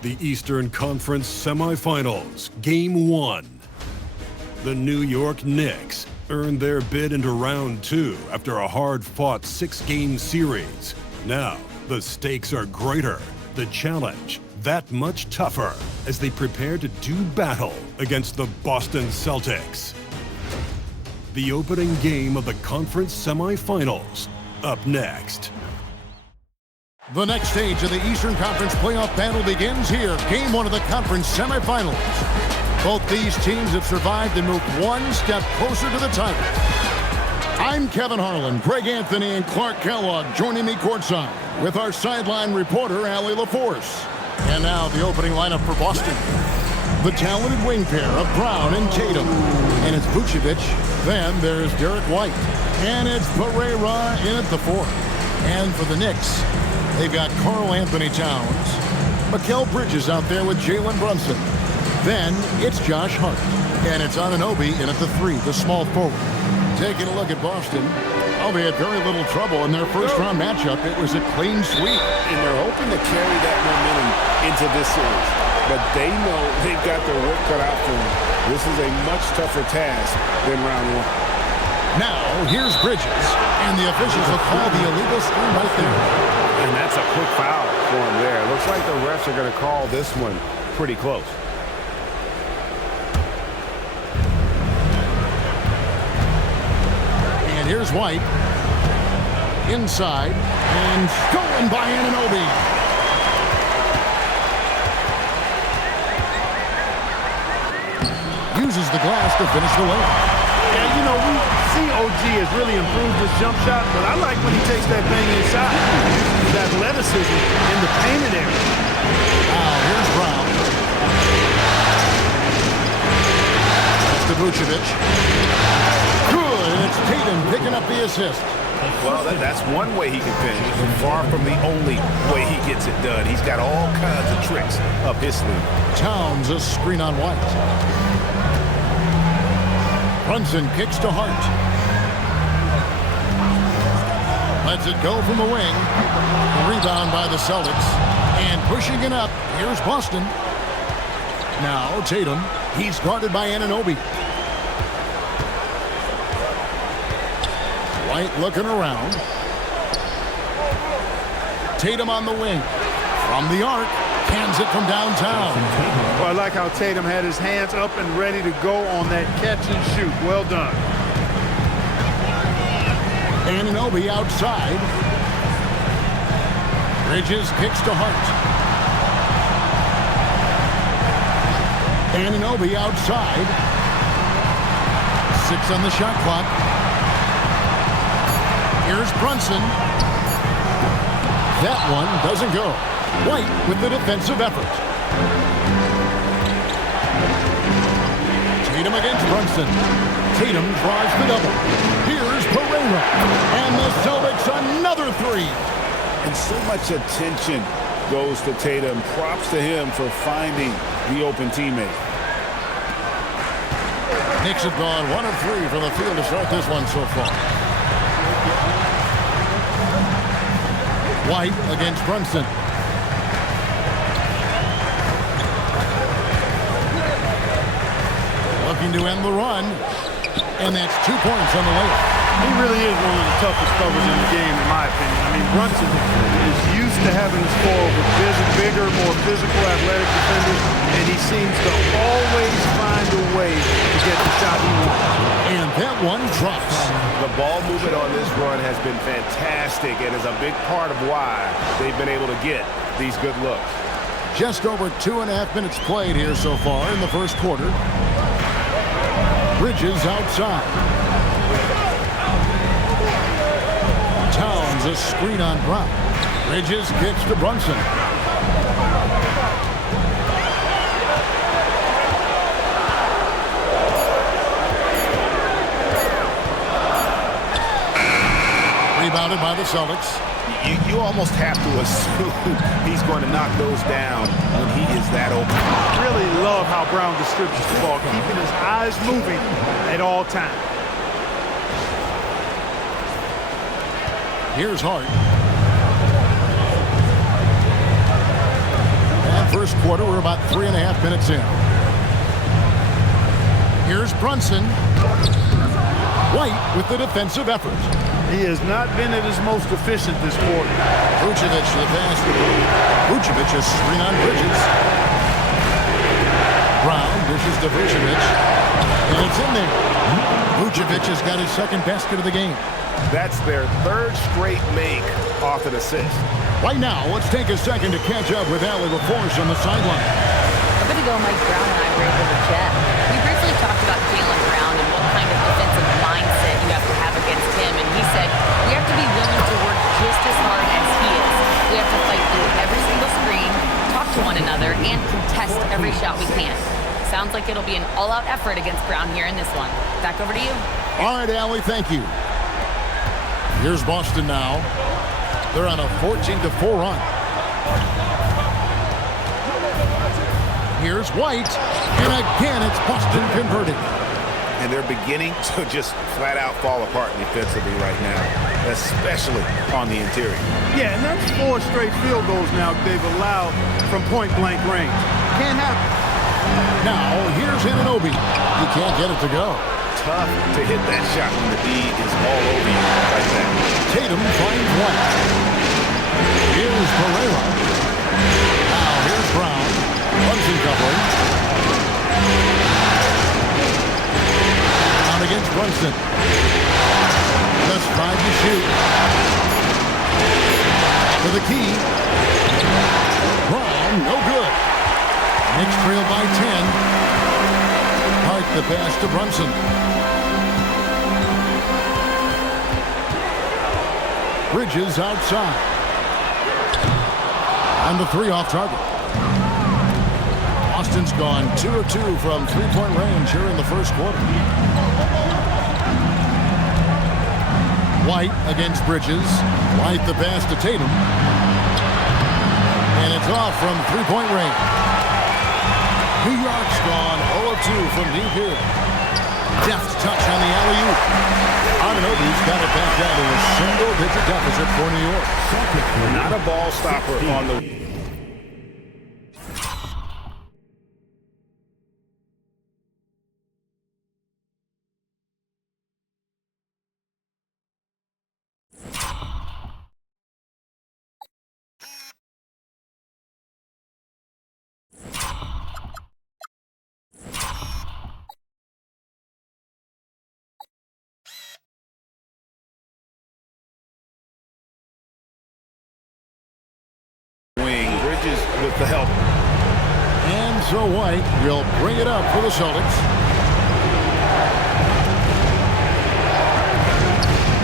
The Eastern Conference Semifinals, Game 1. The New York Knicks earned their bid into Round 2 after a hard-fought 6-game series. Now, the stakes are greater, the challenge that much tougher as they prepare to do battle against the Boston Celtics. The opening game of the conference semifinals, up next. The next stage of the Eastern Conference playoff battle begins here. Game 1 of the conference semifinals. Both these teams have survived and moved one step closer to the title. I'm Kevin Harlan, Greg Anthony, and Clark Kellogg joining me courtside with our sideline reporter, Allie LaForce. And now the opening lineup for Boston. The talented wing pair of Brown and Tatum. And it's Vucevic. Then there's Derek White. And it's Pereira in at the 4. And for the Knicks, they've got Karl Anthony Towns. Mikal Bridges out there with Jalen Brunson. Then it's Josh Hart. And it's Anunoby in at the 3, the small forward. Taking a look at Boston. Oh, they had very little trouble in their first-round matchup. It was a clean sweep. And they're hoping to carry that momentum into this series. But they know they've got their work cut out for them. This is a much tougher task than round 1. Now, here's Bridges. And the officials will call the illegal screen right there. And that's a quick foul for him there. Looks like the refs are going to call this one pretty close. And here's White. Inside. And stolen by Anunoby. Uses the glass to finish the layup. Yeah, you know, we see OG has really improved his jump shot, but I like when he takes that thing inside. His athleticism in the painted area. Now, here's Brown. That's to Vucevic. Good, and it's Tatum picking up the assist. Well, that's one way he can finish. Far from the only way he gets it done. He's got all kinds of tricks up his sleeve. Towns a screen on White. Brunson kicks to Hart. Lets it go from the wing. Rebound by the Celtics. And pushing it up, here's Boston. Now Tatum. He's guarded by Anunoby. White looking around. Tatum on the wing. From the arc. Cans it from downtown. Well, I like how Tatum had his hands up and ready to go on that catch and shoot. Well done. Anunoby outside. Bridges kicks to Hart. Anunoby outside. 6 on the shot clock. Here's Brunson. That one doesn't go. White with the defensive effort. Tatum against Brunson. Tatum draws the double. Here's Pereira. And the Celtics another 3. And so much attention goes to Tatum. Props to him for finding the open teammate. Knicks have gone 1 of 3 from the field to start this one so far. White against Brunson. Looking to end the run. And that's 2 points on the layup. He really is one of the toughest covers in the game, in my opinion. I mean, Brunson is used to having to score with bigger, more physical, athletic defenders, and he seems to always find a way to get the shot he wants. And that one drops. The ball movement on this run has been fantastic and is a big part of why they've been able to get these good looks. Just over 2.5 minutes played here so far in the first quarter. Bridges outside. Towns a screen on Brown. Bridges kicks to Brunson. Rebounded by the Celtics. You almost have to assume he's going to knock those down when he is that open. Really love how Brown distributes the ball, keeping his eyes moving at all times. Here's Hart. And first quarter about 3.5 minutes in. Here's Brunson. White with the defensive effort. He has not been at his most efficient this quarter. Vucevic to the pass. Vucevic a screen on Bridges. Brown dishes to Vucevic. And it's in there. Vucevic has got his second basket of the game. That's their third straight make off an assist. Right now, let's take a second to catch up with Allie LaForce on the sideline. A bit ago, Mike Brown and I were able to chat. We briefly talked about Jaylen Brown and what kind of defensive mindset you have to have against him. And he said, we have to be willing to work just as hard as he is. We have to fight through every single screen, talk to one another, and contest every shot we can. Sounds like it'll be an all-out effort against Brown here in this one. Back over to you. All right, Allie, thank you. Here's Boston now. They're on a 14-4 run. Here's White. And again, it's Boston converting. And they're beginning to just flat-out fall apart defensively right now, especially on the interior. Yeah, and that's 4 straight field goals now they've allowed from point-blank range. Can't happen. Now, here's Anunoby. He can't get it to go. Tough to hit that shot when the D is all over you like that. Tatum finds White. Here's Pereira. Now, here's Brown. Brunson covering. Out against Brunson. Just tried to shoot. To the key. Brown, no good. Knicks trail by 10. Hart the pass to Brunson. Bridges outside. And the 3 off target. Austin's gone 2 of 2 from three-point range here in the first quarter. White against Bridges. White the pass to Tatum. And it's off from three-point range. New York's gone 0 of 2 from deep here. Deft touch on the alley-oop. Anunoby's got it back down to a single-digit deficit for New York. Not a ball stopper on the... Bridges with the help. And so White will bring it up for the Celtics.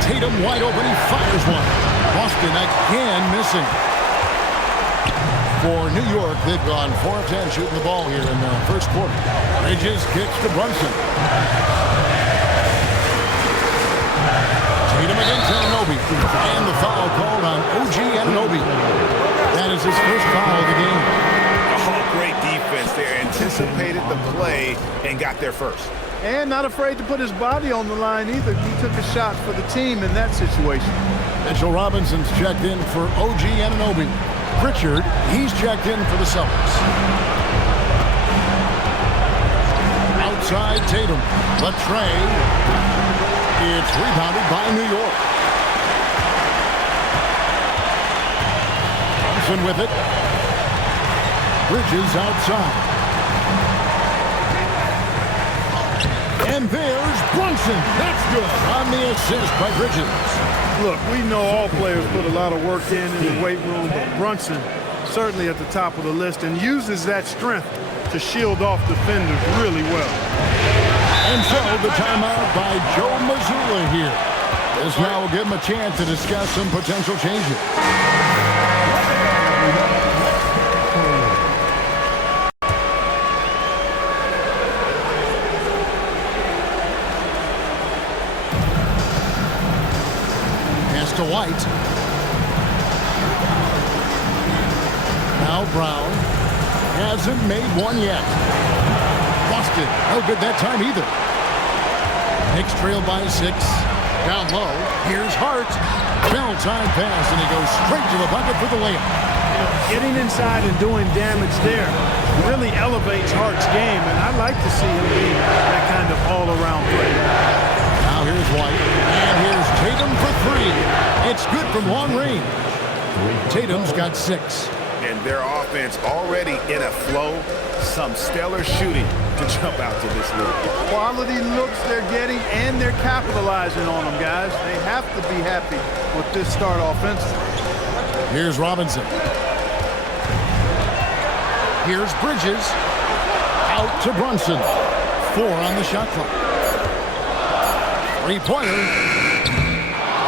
Tatum wide open. He fires one. Boston again missing. For New York, they've gone 4 of 10 shooting the ball here in the first quarter. Bridges kicks to Brunson. Tatum against Anunoby. And the foul called on OG Anunoby. That is his first foul of the game. Oh, great defense there. Anticipated the play and got there first. And not afraid to put his body on the line either. He took a shot for the team in that situation. Mitchell Robinson's checked in for OG Anunoby. Pritchard, he's checked in for the Celtics. Outside Tatum. Latrey. It's rebounded by New York. With it. Bridges outside. And there's Brunson. That's good on the assist by Bridges. Look, we know all players put a lot of work in the weight room, but Brunson certainly at the top of the list and uses that strength to shield off defenders really well. And so the timeout by Joe Mazzulla here. This now will give him a chance to discuss some potential changes. To White. Now Brown hasn't made one yet. Boston, no good that time either. Knicks trail by 6. Down low. Here's Hart. Bell time pass, and he goes straight to the bucket for the layup. Getting inside and doing damage there really elevates Hart's game, and I'd like to see him be that kind of all-around player. Now here's White, and here's Tatum for three. It's good from long range. Tatum's got 6. And their offense already in a flow. Some stellar shooting to jump out to this lead. Quality looks they're getting, and they're capitalizing on them, guys. They have to be happy with this start offensively. Here's Robinson. Here's Bridges. Out to Brunson. 4 on the shot clock. 3-pointer.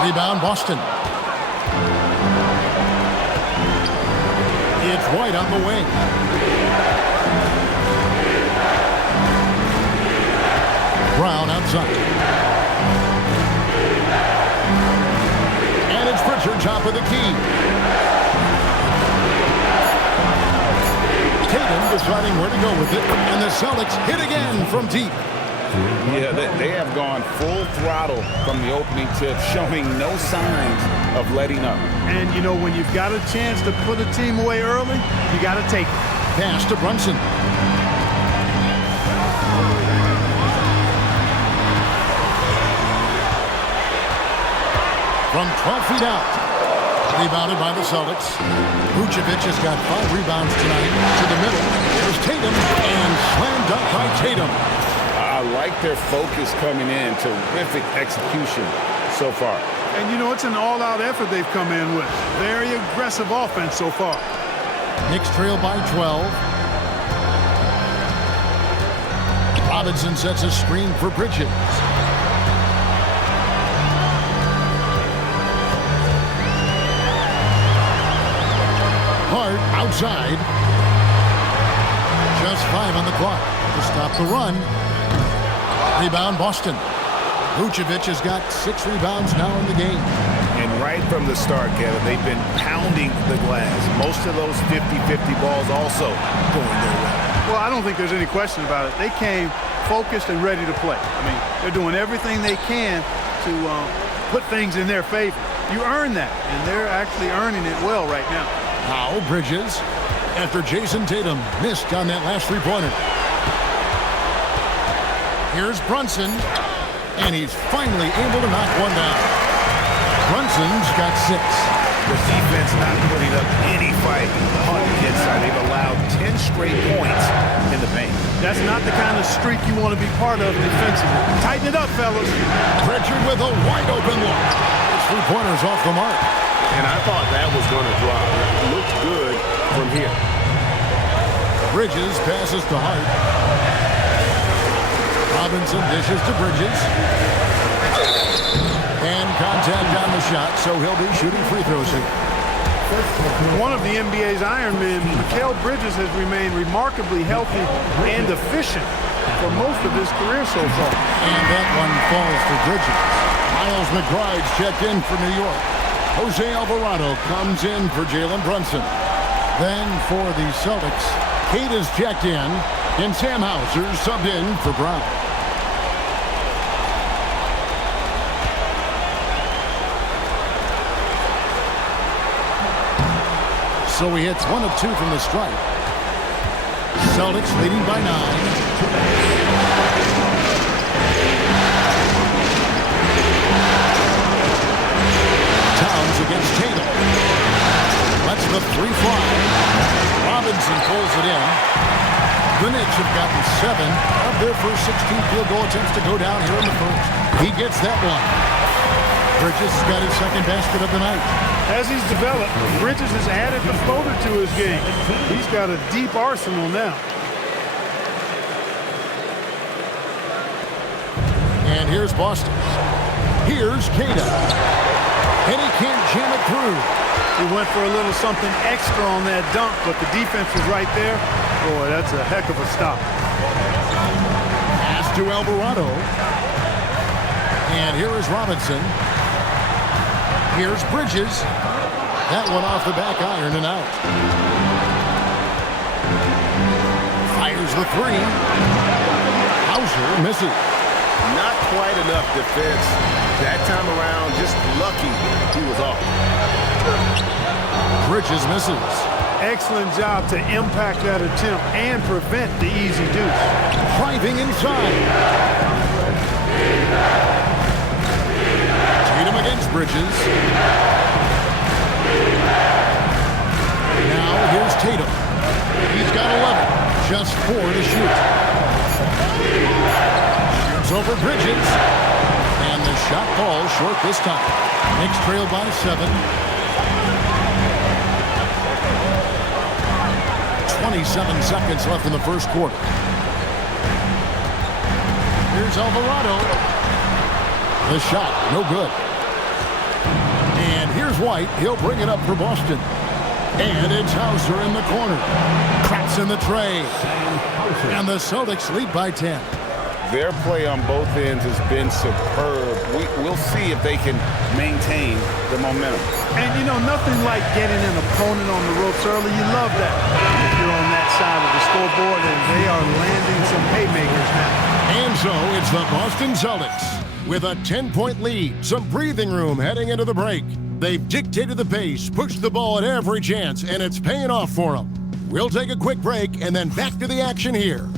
Rebound Boston. It's White on the wing. Brown outside. And it's Pritchard top of the key. Tatum deciding where to go with it. And the Celtics hit again from deep. Yeah, they have gone full throttle from the opening tip, showing no signs of letting up. And, you know, when you've got a chance to put a team away early, you got to take it. Pass to Brunson. From 12 feet out. Rebounded by the Celtics. Vucevic has got 5 rebounds tonight. To the middle. There's Tatum. And slammed up by Tatum. I like their focus coming in. Terrific execution so far. And, you know, it's an all-out effort they've come in with. Very aggressive offense so far. Knicks trail by 12. Robinson sets a screen for Bridges. Hart outside. Just 5 on the clock to stop the run. Rebound Boston. Vucevic has got 6 rebounds now in the game. And right from the start, Kevin, they've been pounding the glass. Most of those 50-50 balls also going their way. Well, I don't think there's any question about it. They came focused and ready to play. I mean, they're doing everything they can to put things in their favor. You earn that, and they're actually earning it well right now. Now Bridges, after Jason Tatum missed on that last 3-pointer. Here's Brunson, and he's finally able to knock one down. Brunson's got 6. The defense not putting up any fight on the inside. They've allowed 10 straight points in the paint. That's not the kind of streak you want to be part of defensively. Tighten it up, fellas. Pritchard with a wide-open look. His 3-pointer's off the mark. And I thought that was going to drop. It looked good from here. Bridges passes to Hart. Robinson dishes to Bridges. And contact on the shot, so he'll be shooting free throws here. One of the NBA's Iron Men, Mikal Bridges, has remained remarkably healthy and efficient for most of his career so far. And that one falls for Bridges. Miles McBride's checked in for New York. Jose Alvarado comes in for Jalen Brunson. Then for the Celtics, Kate is checked in, and Sam Hauser subbed in for Brown. So he hits 1 of 2 from the stripe. Celtics leading by 9. Towns against Tatum. Lets the 3 fly. Robinson pulls it in. The Knicks have gotten 7 of their first 16 field goal attempts to go down here in the first. He gets that one. Bridges has got his second basket of the night. As he's developed, Bridges has added the floater to his game. He's got a deep arsenal now. And here's Boston. Here's Kata. And he can't jam it through. He went for a little something extra on that dunk, but the defense was right there. Boy, that's a heck of a stop. Pass to Alvarado. And here is Robinson. Here's Bridges. That one off the back iron and out. Fires the 3. Hauser misses. Not quite enough defense. That time around, just lucky he was off. Bridges misses. Excellent job to impact that attempt and prevent the easy deuce. Driving inside. Tatum against Bridges. Now here's Tatum. He's got 11. Just 4 to shoot. Shoots over Bridges. And the shot falls short this time. Knicks trail by 7. 27 seconds left in the first quarter. Here's Alvarado. The shot, no good. And here's White. He'll bring it up for Boston. And it's Hauser in the corner. Cracks in the tray. And the Celtics lead by 10. Their play on both ends has been superb. We'll see if they can maintain the momentum. And, you know, nothing like getting an opponent on the ropes early. You love that. If you're on that side of the scoreboard, and they are landing some haymakers now. And so it's the Boston Celtics with a 10-point lead. Some breathing room heading into the break. They've dictated the pace, pushed the ball at every chance, and it's paying off for them. We'll take a quick break and then back to the action here.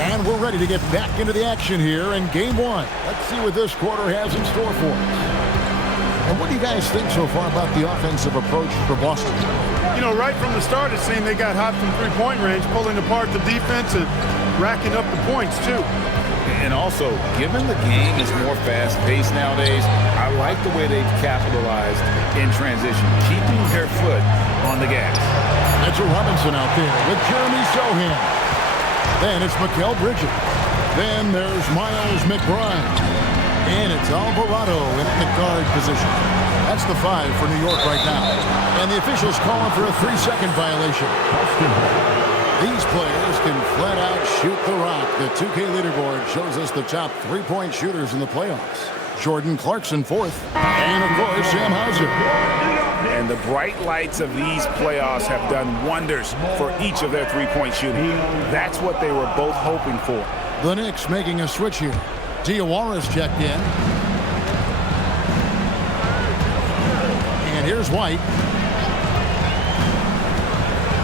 And we're ready to get back into the action here in Game 1. Let's see what this quarter has in store for us. And what do you guys think so far about the offensive approach for Boston? You know, right from the start, it seemed they got hot from three-point range, pulling apart the defense and racking up the points, too. And also, given the game is more fast-paced nowadays, I like the way they've capitalized in transition, keeping their foot on the gas. Mitchell Robinson out there with Jeremy Sohan. Then it's Mikal Bridges. Then there's Miles McBride. And it's Alvarado in the guard position. That's the 5 for New York right now. And the officials calling for a 3-second violation. These players can flat out shoot the rock. The 2K leaderboard shows us the top 3-point shooters in the playoffs. Jordan Clarkson 4th. And, of course, Sam Hauser. And the bright lights of these playoffs have done wonders for each of their three-point shooting. That's what they were both hoping for. The Knicks making a switch here. Diawara's checked in. And here's White.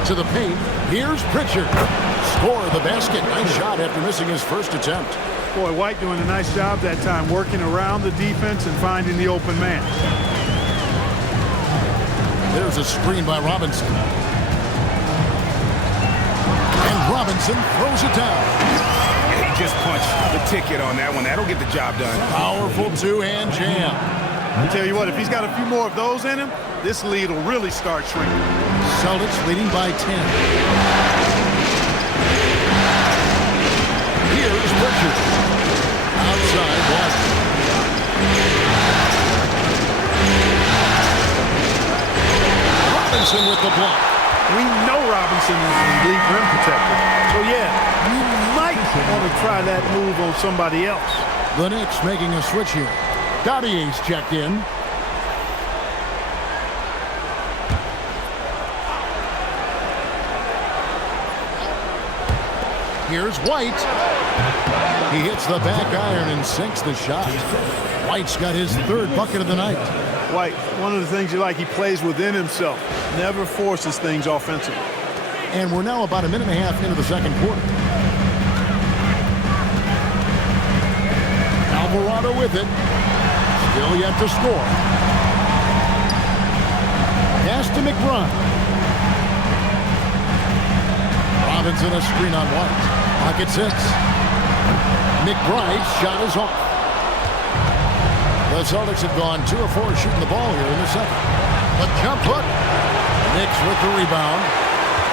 To the paint. Here's Pritchard. Score the basket. Nice shot after missing his first attempt. Boy, White doing a nice job that time, working around the defense and finding the open man. There's a screen by Robinson. And Robinson throws it down. He just punched the ticket on that one. That'll get the job done. Powerful two-hand jam. I tell you what, if he's got a few more of those in him, this lead will really start shrinking. Celtics leading by 10. Here's Pritchard. Outside White. Robinson with the block. We know Robinson is an elite rim protector. So, yeah, you might want to try that move on somebody else. The Knicks making a switch here. Gaudier's checked in. Here's White. He hits the back iron and sinks the shot. White's got his 3rd bucket of the night. White, one of the things you like, he plays within himself. Never forces things offensively. And we're now about a minute and a half into the second quarter. Alvarado with it. Still yet to score. Pass to McBride. Robinson a screen on White. Pocket 6. McBride's shot is off. The Celtics have gone 2 of 4 shooting the ball here in the second. A jump hook. Knicks with the rebound.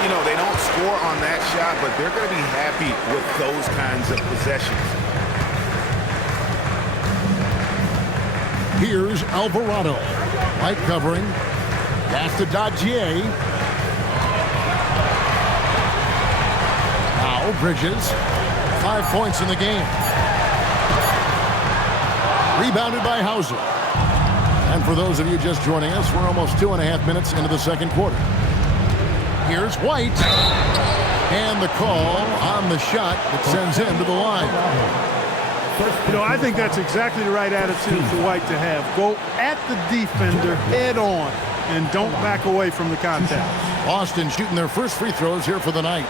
You know, they don't score on that shot, but they're going to be happy with those kinds of possessions. Here's Alvarado. White covering. Pass to Dodgier. Now Bridges. 5 points in the game. Rebounded by Hauser. And for those of you just joining us, we're almost 2.5 minutes into the second quarter. Here's White. And the call on the shot that sends him to the line. You know, I think that's exactly the right attitude for White to have. Go at the defender head on and don't back away from the contact. Boston shooting their first free throws here for the night.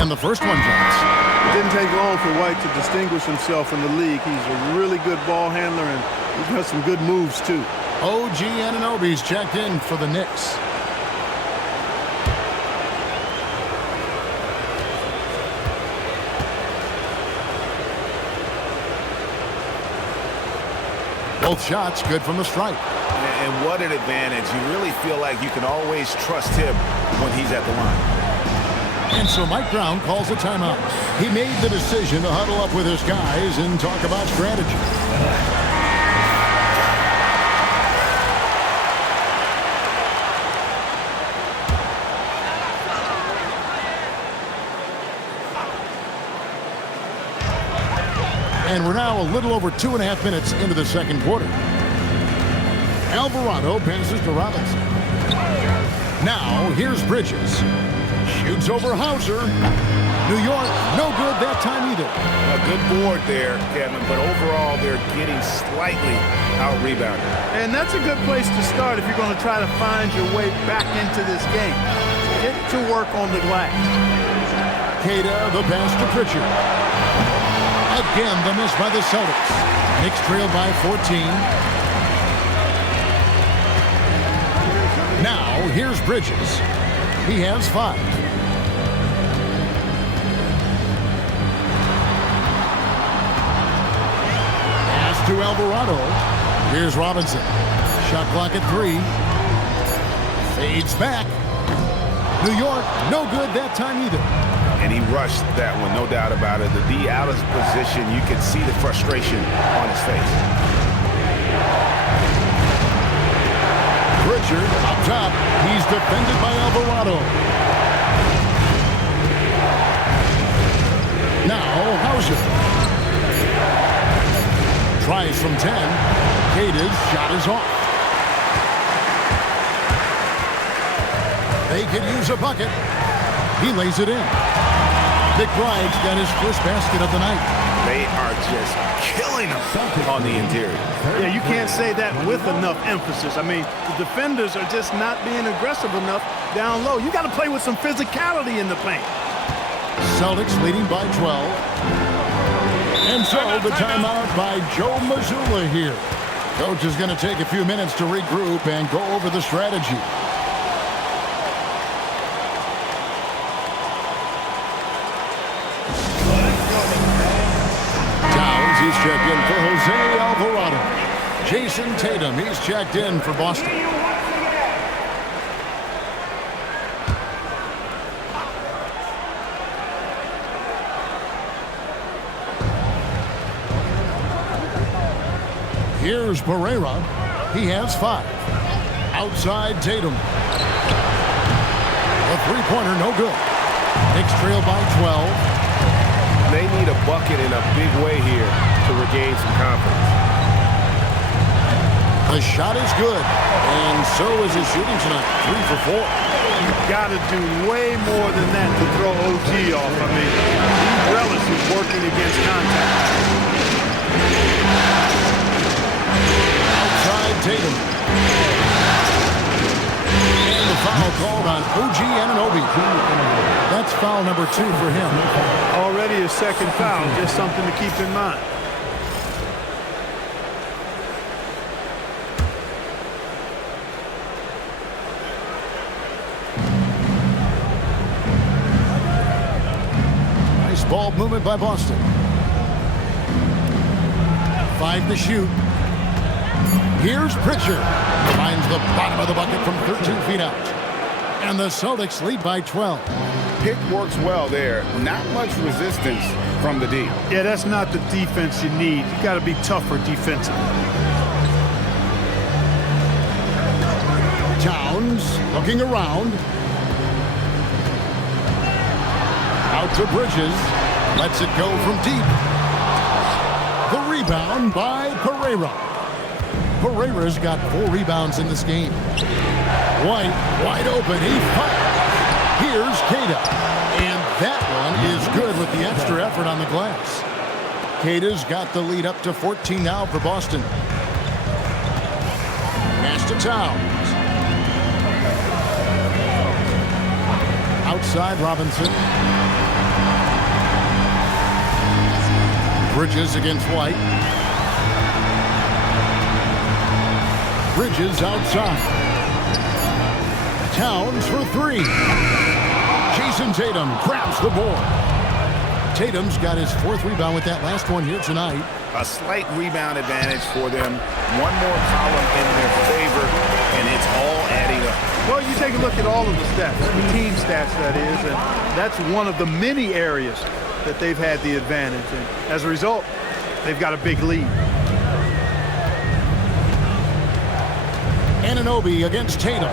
And the first one drops. It didn't take long for White to distinguish himself in the league. He's a really good ball handler, and he's got some good moves, too. OG Anunoby's checked in for the Knicks. Both shots good from the stripe. And what an advantage. You really feel like you can always trust him when he's at the line. And so Mike Brown calls a timeout. He made the decision to huddle up with his guys and talk about strategy. And we're now a little over 2.5 minutes into the second quarter. Alvarado passes to Robinson. Now here's Bridges. Shoots over Hauser. New York, no good that time either. A good board there, Kevin, but overall they're getting slightly out-rebounded. And that's a good place to start if you're going to try to find your way back into this game. Get to work on the glass. Queta, the pass to Pritchard. Again, the miss by the Celtics. Knicks trailed by 14. Now, here's Bridges. He has 5. Pass to Alvarado. Here's Robinson. Shot clock at 3. Fades back. New York, no good that time either. And he rushed that one, no doubt about it. The D out of position, you can see the frustration on his face. Pritchard up top. He's defended by Alvarado. Now Hauser. Tries from 10. Queta's shot is off. They could use a bucket. He lays it in. McBride's got his first basket of the night. They are just killing him on the interior. Yeah, you can't say that with enough emphasis. I mean, the defenders are just not being aggressive enough down low. You got to play with some physicality in the paint. Celtics leading by 12. And so the timeout by Joe Mazzulla here. Coach is going to take a few minutes to regroup and go over the strategy. He's checked in for Jose Alvarado. Jason Tatum, he's checked in for Boston. Here's Pereira. He has 5. Outside Tatum. A three-pointer, no good. Knicks trail by 12. They need a bucket in a big way here to regain some confidence. The shot is good, and so is his shooting tonight. 3 for 4. You've got to do way more than that to throw OG off. I mean, he relishes working against contact. Outside Tatum. And the foul called on OG Anunoby. That's foul number 2 for him. Already his second foul, just something to keep in mind. Nice ball movement by Boston. 5 to shoot. Here's Pritchard. Finds the bottom of the bucket from 13 feet out. And the Celtics lead by 12. Pick works well there. Not much resistance from the D. Yeah, that's not the defense you need. You got to be tougher defensively. Towns looking around. Out to Bridges. Lets it go from deep. The rebound by Pereira. Pereira's got 4 rebounds in this game. White, wide open. He fires. Here's Queta. And that one is good with the extra effort on the glass. Queta's got the lead up to 14 now for Boston. Pass to Towns. Outside Robinson. Bridges against White. Bridges outside. Towns for 3. Jason Tatum grabs the board. Tatum's got his 4th rebound with that last one here tonight. A slight rebound advantage for them. One more column in their favor, and it's all adding up. Well, you take a look at all of the stats, the team stats, that is, and that's one of the many areas that they've had the advantage. And as a result, they've got a big lead. Anunoby against Tatum.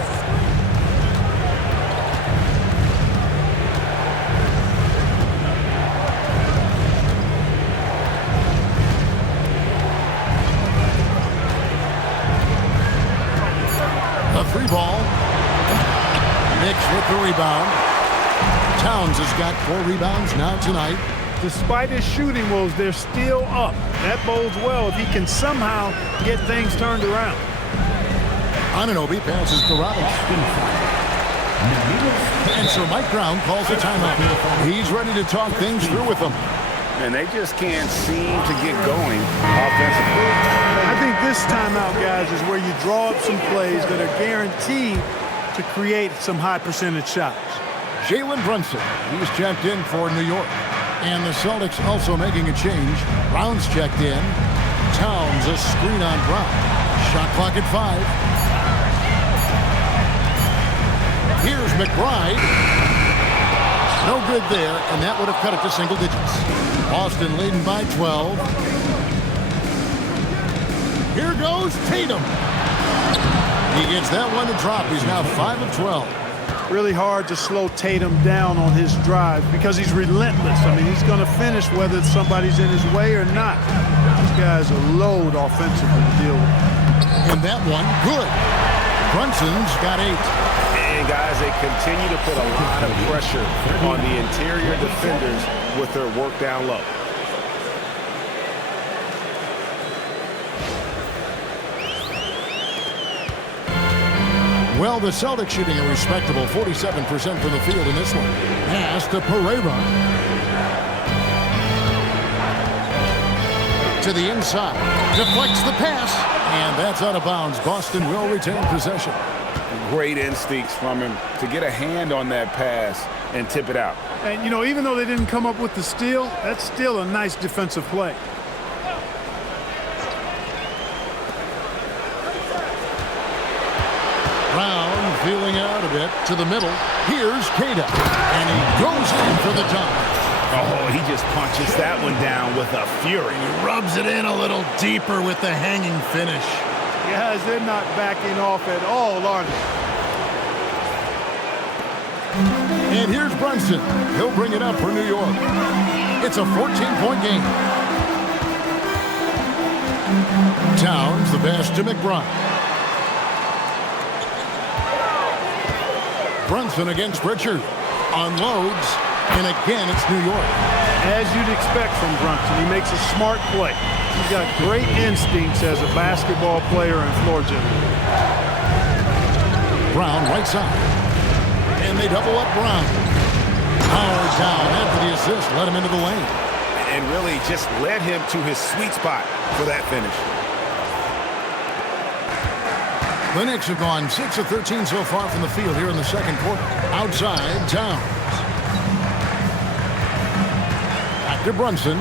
A 3 ball. Knicks with the rebound. Towns has got 4 rebounds now tonight. Despite his shooting woes, they're still up. That bodes well if he can somehow get things turned around. Anunoby passes to Robinson. And so Mike Brown calls a timeout. He's ready to talk things through with them. And they just can't seem to get going offensively. I think this timeout, guys, is where you draw up some plays that are guaranteed to create some high percentage shots. Jalen Brunson, he's checked in for New York. And the Celtics also making a change. Brown's checked in. Towns a screen on Brown. Shot clock at 5. Here's McBride. No good there, and that would have cut it to single digits. Boston leading by 12. Here goes Tatum. He gets that one to drop. He's now 5 of 12. Really hard to slow Tatum down on his drive because he's relentless. I mean, he's going to finish whether somebody's in his way or not. This guy's a load offensively to deal with. And that one, good. Brunson's got 8. And guys, they continue to put a lot of pressure on the interior defenders with their work down low. Well, the Celtics shooting a respectable 47% from the field in this one. Pass to Pereira. To the inside. Deflects the pass. And that's out of bounds. Boston will retain possession. Great instincts from him to get a hand on that pass and tip it out. And, you know, even though they didn't come up with the steal, that's still a nice defensive play. Brown feeling out a bit to the middle. Here's Queta. And he goes in for the dunk. Oh, he just punches that one down with a fury. He rubs it in a little deeper with the hanging finish. Guys, they're not backing off at all, are they? And here's Brunson. He'll bring it up for New York. It's a 14-point game. Towns the pass to McBride. Brunson against Pritchard. Unloads. And again, it's New York. As you'd expect from Brunson, he makes a smart play. He's got great instincts as a basketball player and floor general. Brown right side. And they double up Brown. Howard down after the assist. Let him into the lane. And really just led him to his sweet spot for that finish. The Knicks have gone 6 of 13 so far from the field here in the second quarter. Outside, Towns. Back to Brunson.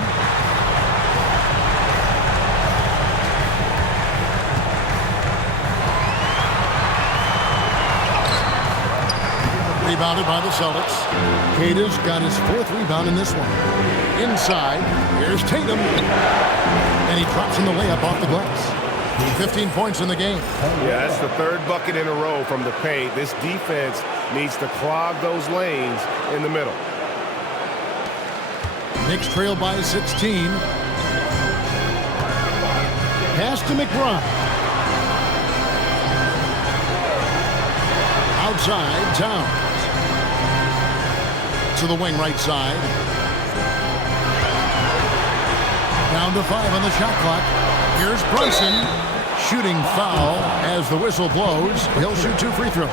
Rebounded by the Celtics. Queta's got his 4th rebound in this one. Inside, here's Tatum. And he drops in the layup off the glass. 15 points in the game. Yeah, that's the 3rd bucket in a row from the paint. This defense needs to clog those lanes in the middle. Knicks trail by 16. Pass to McBride. Outside, Towns. To the wing right side. Down to 5 on the shot clock. Here's Brunson. Shooting foul as the whistle blows. He'll shoot 2 free throws.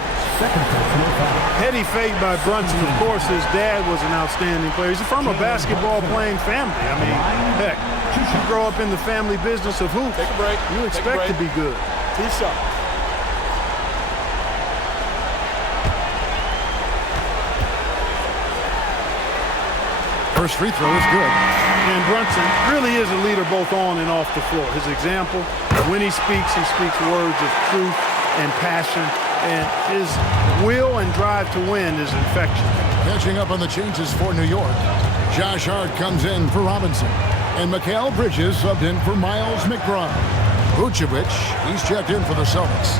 Heady fake by Brunson. Of course, his dad was an outstanding player. He's from a basketball-playing family. I mean, heck, you grow up in the family business of hoops. Take a break. You expect to be good. Tee shot. First free throw is good. And Brunson really is a leader both on and off the floor. His example, when he speaks words of truth and passion, and his will and drive to win is infectious. Catching up on the changes for New York. Josh Hart comes in for Robinson. And Mikal Bridges subbed in for Miles McBride. Vucevic, he's checked in for the Celtics.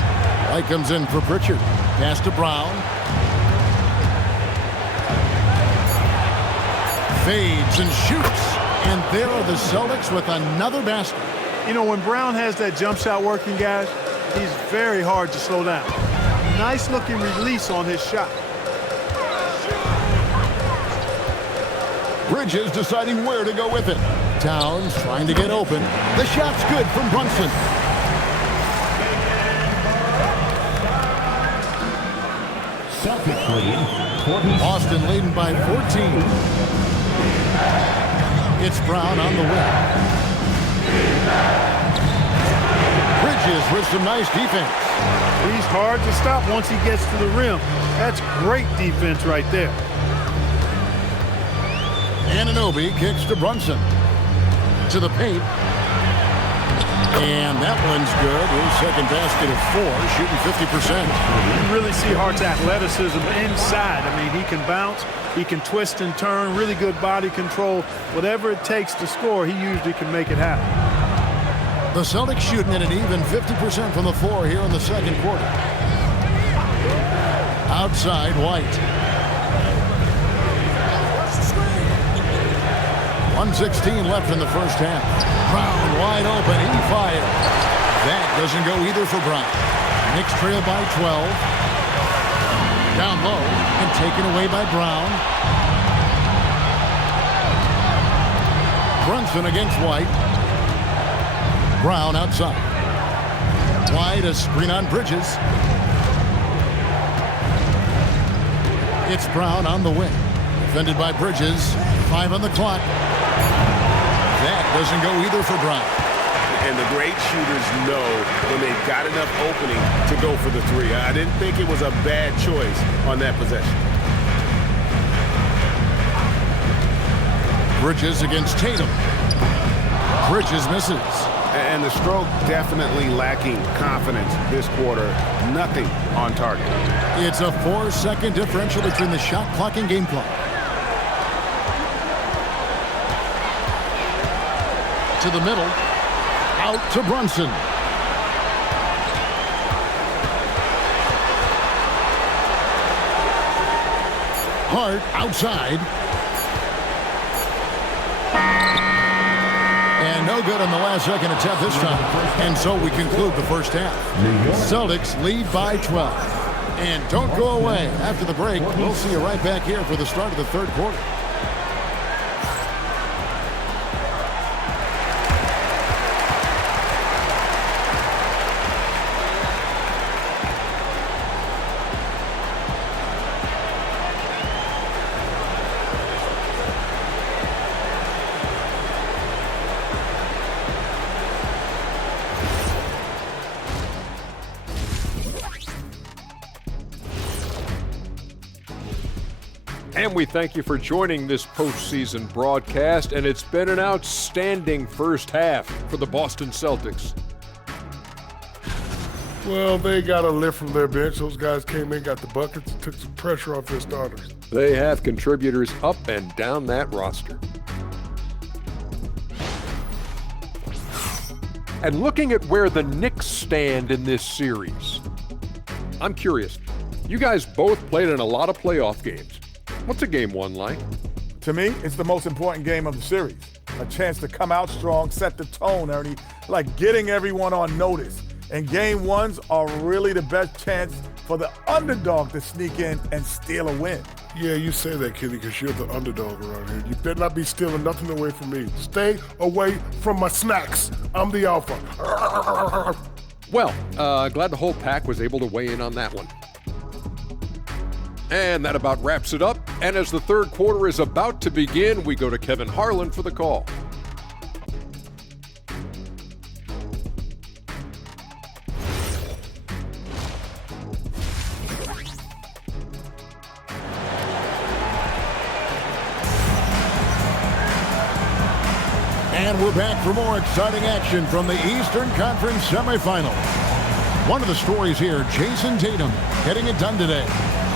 White comes in for Pritchard. Pass to Brown. Fades and shoots. And there are the Celtics with another basket. You know, when Brown has that jump shot working, guys, he's very hard to slow down. Nice looking release on his shot. Bridges deciding where to go with it. Towns trying to get open. The shot's good from Brunson. Boston leading by 14. It's Brown on the wing. Bridges with some nice defense. He's hard to stop once he gets to the rim. That's great defense right there. Anunoby kicks to Brunson. To the paint. And that one's good. His second basket of 4, shooting 50%. You really see Hart's athleticism inside. I mean, he can bounce, he can twist and turn, really good body control. Whatever it takes to score, he usually can make it happen. The Celtics shooting at an even 50% from the floor here in the second quarter. Outside, White. 1:16 left in the first half. Brown wide open. He fires. That doesn't go either for Brown. Knicks trail by 12. Down low and taken away by Brown. Brunson against White. Brown outside. White, a screen on Bridges. It's Brown on the wing. Defended by Bridges. 5 on the clock. That doesn't go either for Brown. And the great shooters know when they've got enough opening to go for the 3. I didn't think it was a bad choice on that possession. Bridges against Tatum. Bridges misses. And the stroke definitely lacking confidence this quarter. Nothing on target. It's a 4-second differential between the shot clock and game clock. To the middle. Out to Brunson. Hart outside. And no good on the last second attempt this time. And so we conclude the first half. Celtics lead by 12. And don't go away. After the break, we'll see you right back here for the start of the third quarter. And we thank you for joining this postseason broadcast, and it's been an outstanding first half for the Boston Celtics. Well, they got a lift from their bench. Those guys came in, got the buckets, and took some pressure off their starters. They have contributors up and down that roster. And looking at where the Knicks stand in this series, I'm curious. You guys both played in a lot of playoff games. What's a game one like? To me, it's the most important game of the series. A chance to come out strong, set the tone, Ernie, like getting everyone on notice. And game ones are really the best chance for the underdog to sneak in and steal a win. Yeah, you say that, Kitty, because you're the underdog around here. You better not be stealing nothing away from me. Stay away from my snacks. I'm the alpha. Well, glad the whole pack was able to weigh in on that one. And that about wraps it up. And as the third quarter is about to begin, we go to Kevin Harlan for the call. And we're back for more exciting action from the Eastern Conference semifinals. One of the stories here, Jason Tatum getting it done today.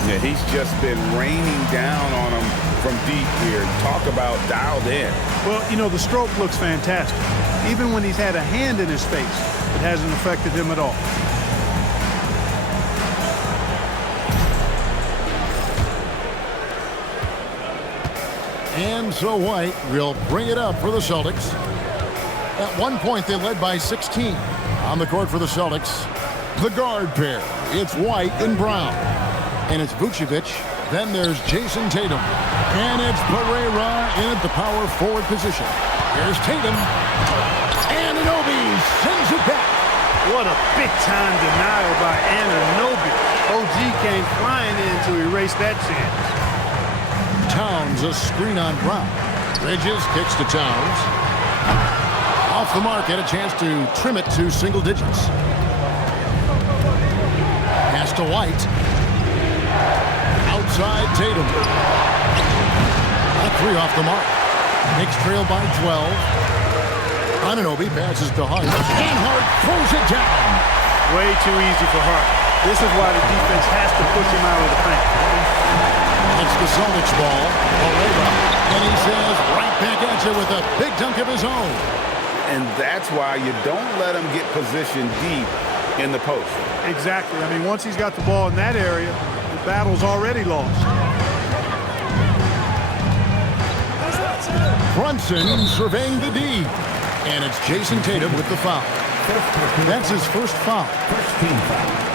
Yeah, he's just been raining down on him from deep here. Talk about dialed in. Well, you know, the stroke looks fantastic. Even when he's had a hand in his face, it hasn't affected him at all. And so White will bring it up for the Celtics. At one point, they led by 16. On the court for the Celtics, the guard pair. It's White and Brown. And it's Vucevic. Then there's Jason Tatum. And it's Pereira in at the power forward position. Here's Tatum. And Anunoby sends it back. What a big-time denial by Anunoby. OG came flying in to erase that chance. Towns, a screen on Brown. Bridges kicks to Towns. Off the mark, had a chance to trim it to single digits. Pass to White. Outside Tatum. A three off the mark. Knicks trail by 12. Anunoby passes to Hart. And Hart throws it down. Way too easy for Hart. This is why the defense has to push him out of the paint. It's the Celtics ball. Pereira. And he says right back at you with a big dunk of his own. And that's why you don't let him get positioned deep in the post. Exactly. I mean, once he's got the ball in that area, the battle's already lost. Brunson surveying the D. And it's Jason Tatum with the foul. That's his first foul. First team foul.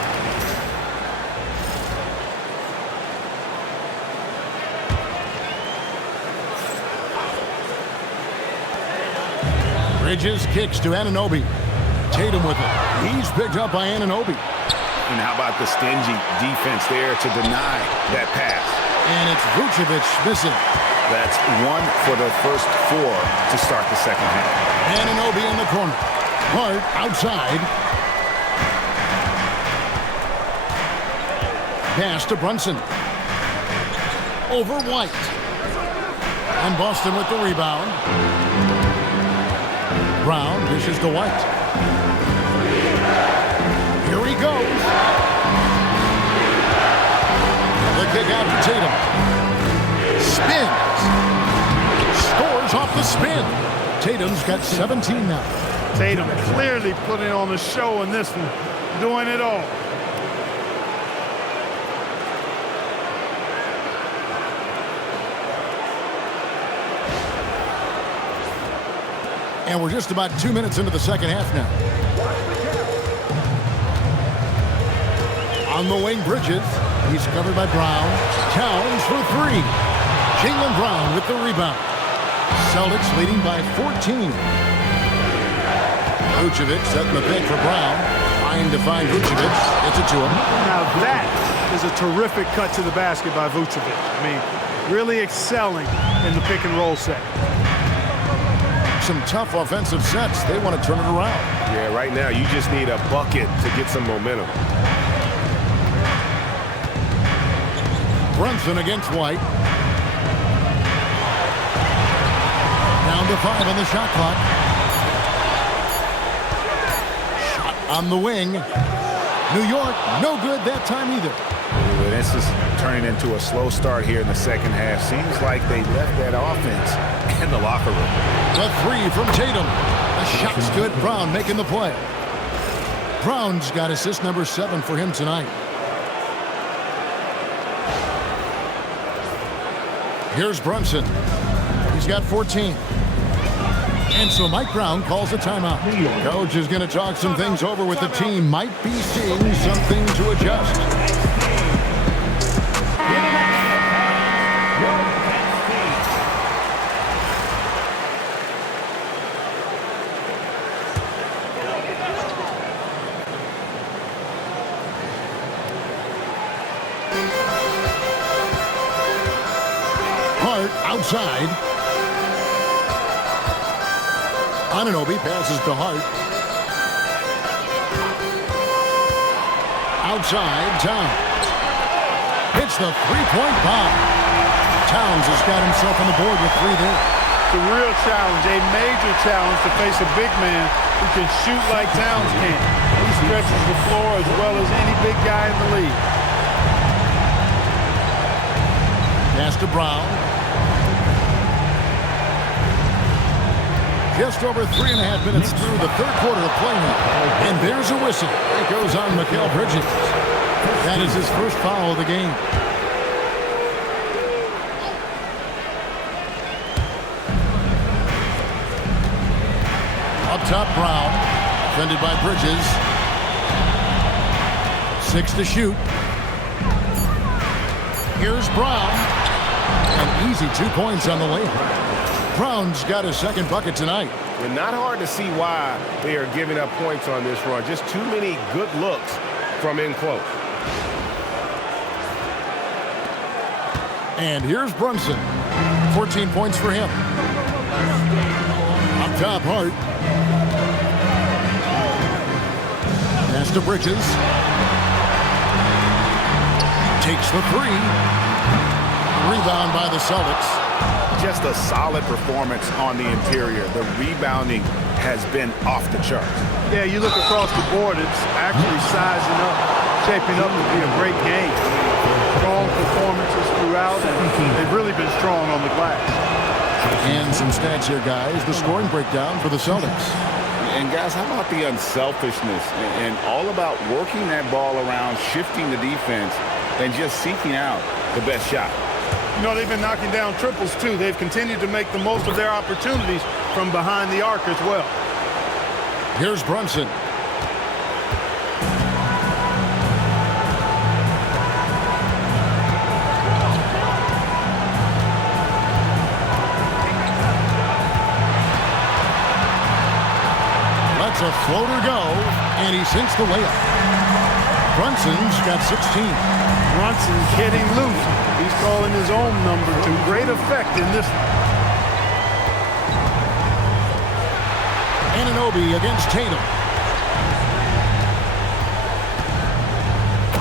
Bridges kicks to Anunoby. Tatum with it. He's picked up by Anunoby. And how about the stingy defense there to deny that pass? And it's Vucevic missing. That's one for the first four to start the second half. Anunoby in the corner. Hart outside. Pass to Brunson. Over White. And Boston with the rebound. Brown dishes to White. Here he goes. The kick out to Tatum. Spins. Scores off the spin. Tatum's got 17 now. Tatum clearly putting on the show in this one. Doing it all. And we're just about 2 minutes into the second half now. On the wing, Bridges. He's covered by Brown. Towns for three. Jaylen Brown with the rebound. Celtics leading by 14. Vucevic setting the pick for Brown. Trying to find Vucevic. Gets it to him. Now that is a terrific cut to the basket by Vucevic. I mean, really excelling in the pick and roll set. Some tough offensive sets. They want to turn it around. Yeah, right now you just need a bucket to get some momentum. Brunson against White. Down to 5 on the shot clock. Shot on the wing. New York, no good that time either. Ooh, this is turning into a slow start here in the second half. Seems like they left that offense in the locker room. The three from Tatum. The shot's good. Brown making the play. Brown's got assist number 7 for him tonight. Here's Brunson. He's got 14. And so Mike Brown calls a timeout. Coach is going to talk some things over with the team. Might be seeing something to adjust. Hart outside. Anunoby passes to Hart. Outside, Towns. Hits the three-point bomb. Towns has got himself on the board with 3 there. It's a real challenge, a major challenge to face a big man who can shoot like Towns can. He stretches the floor as well as any big guy in the league. Pass to Brown. Just over 3.5 minutes through the third quarter of play now. And there's a whistle. It goes on Mikal Bridges. That is his first foul of the game. Up top, Brown. Defended by Bridges. 6 to shoot. Here's Brown. An easy 2 points on the layup. Brown's got his second bucket tonight. And not hard to see why they are giving up points on this run. Just too many good looks from in close. And here's Brunson. 14 points for him. Up top, Hart. Pass to Bridges. Takes the 3. Rebound by the Celtics. Just a solid performance on the interior. The rebounding has been off the charts. Yeah, you look across the board, it's actually sizing up, shaping up to be a great game. Strong performances throughout, and they've really been strong on the glass. And some stats here, guys. The scoring breakdown for the Celtics. And guys, how about the unselfishness and all about working that ball around, shifting the defense, and just seeking out the best shot. You know, they've been knocking down triples, too. They've continued to make the most of their opportunities from behind the arc as well. Here's Brunson. Lets a floater go, and he sinks the layup. Brunson's got 16. Brunson getting loose. He's calling his own number to great effect in this. Anunoby against Tatum.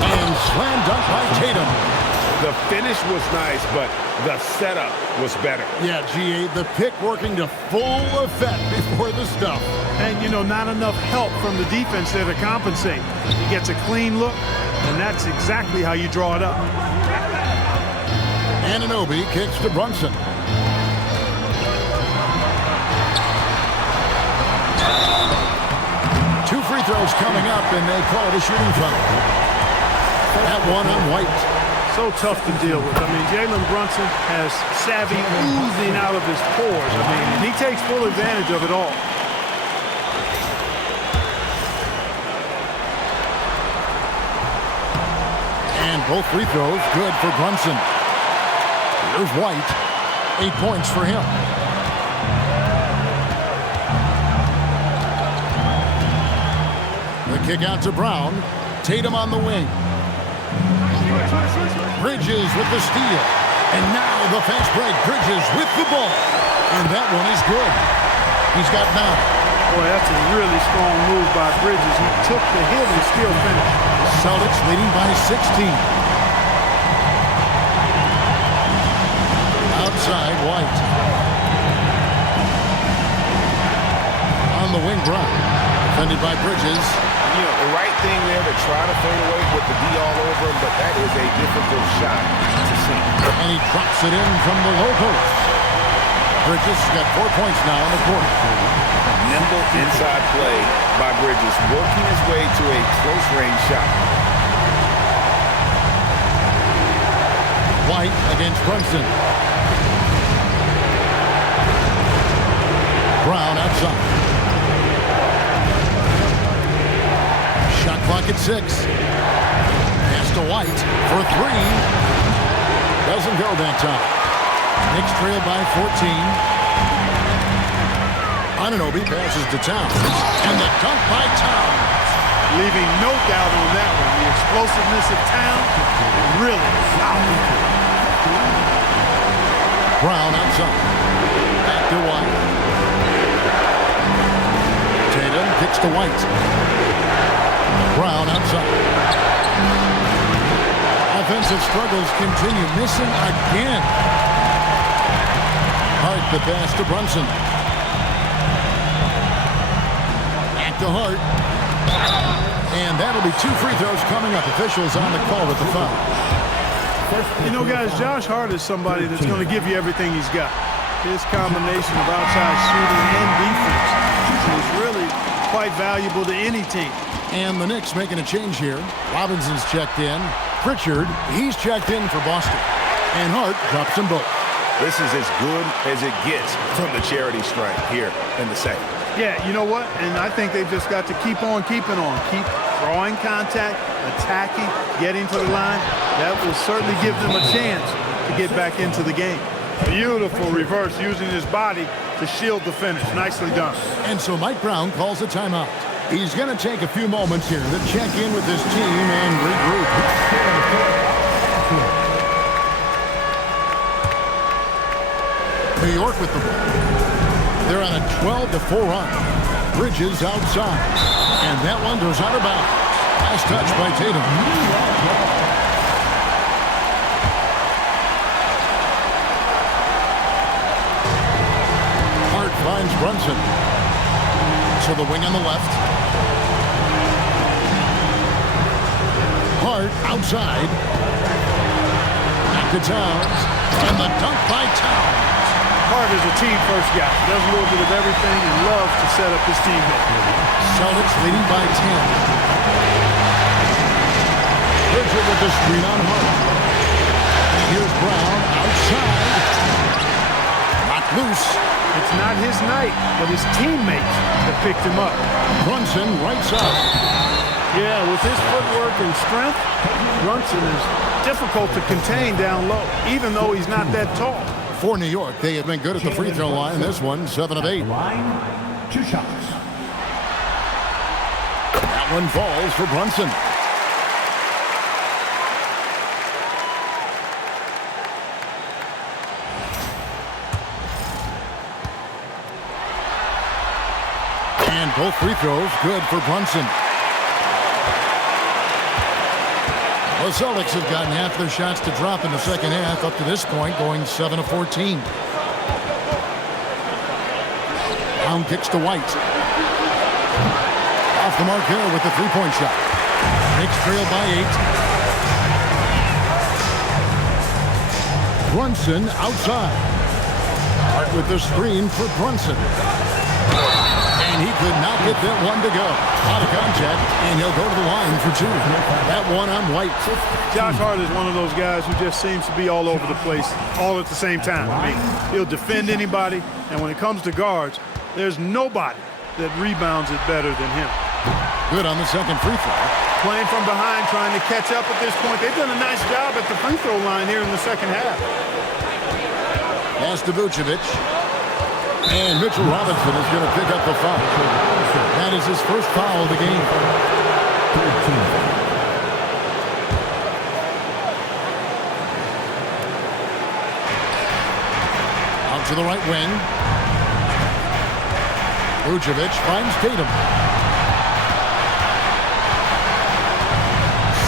And slam dunk by Tatum. The finish was nice, but the setup was better. Yeah, G.A., the pick working to full effect before the stuff. And, you know, not enough help from the defense there to compensate. He gets a clean look, and that's exactly how you draw it up. Anunoby kicks to Brunson. Two free throws coming up, and they call it a shooting foul. That one on White. So tough to deal with. I mean, Jalen Brunson has savvy oozing out of his pores. I mean, and he takes full advantage of it all. And both free throws good for Brunson. Here's White. 8 points for him. The kick out to Brown. Tatum on the wing. Bridges with the steal. And now the fast break. Bridges with the ball. And that one is good. He's got 9. Boy, that's a really strong move by Bridges. He took the hit and still finished. Celtics leading by 16. Outside, White. On the wing, Brown. Defended by Bridges. You know, the right thing there to try to fade away with the D all over him, but that is a difficult shot to see. And he drops it in from the low post. Bridges got 4 points now in the quarter. Nimble inside play by Bridges, working his way to a close-range shot. White against Brunson. outside. Shot clock at 6. Pass to White for 3. Doesn't go that time. Knicks trail by 14. Anunoby passes to Towns. And the dunk by Towns. Leaving no doubt on that one. The explosiveness of Towns, really solid. Brown outside. Back to White. Tatum kicks to White. Brown outside. Offensive struggles continue. Missing again. Hart the pass to Brunson. Back to Hart. And that'll be 2 free throws coming up. Officials on the call with the foul. You know, guys, Josh Hart is somebody that's going to give you everything he's got. His combination of outside shooting and defense is really quite valuable to any team. And the Knicks making a change here. Robinson's checked in. Pritchard, he's checked in for Boston. And Hart drops them both. This is as good as it gets from the charity stripe here in the second. Yeah, you know what? And I think they've just got to keep on keeping on. Keep drawing contact, attacking, getting to the line. That will certainly give them a chance to get back into the game. Beautiful reverse using his body to shield the finish. Nicely done. And so Mike Brown calls a timeout. He's going to take a few moments here to check in with his team and regroup. New York with the ball. They're on a 12-4 run. Bridges outside. And that one goes out of bounds. Last touch by Tatum. Hart finds Brunson. To the wing on the left. Hart outside. Back to Towns. And the dunk by Towns. Hart is a team-first guy. Does a little bit of everything and loves to set up his teammates. Celtics leading by 10. Pritchard with the screen on Hart. Here's Brown outside. Not loose. It's not his night, but his teammates have picked him up. Brunson right side. Yeah, with his footwork and strength, Brunson is difficult to contain down low, even though he's not that tall. For New York, they have been good at the free throw line. This one, 7 of 8. Line, 2 shots. That one falls for Brunson. And both free throws good for Brunson. The Celtics have gotten half their shots to drop in the second half up to this point, going 7 of 14. Brown kicks to White. Off the mark here with the three-point shot. Knicks trail by 8. Brunson outside. Hart with the screen for Brunson. And he could not get that one to go. Out of contact, and he'll go to the line for 2. That one on White. Josh Hart is one of those guys who just seems to be all over the place, all at the same time. I mean, he'll defend anybody, and when it comes to guards, there's nobody that rebounds it better than him. Good on the second free throw. Playing from behind, trying to catch up at this point. They've done a nice job at the free throw line here in the second half. Pass to Vucevic. And Mitchell Robinson is going to pick up the foul. That is his first foul of the game. Out to the right wing. Vucevic finds Tatum.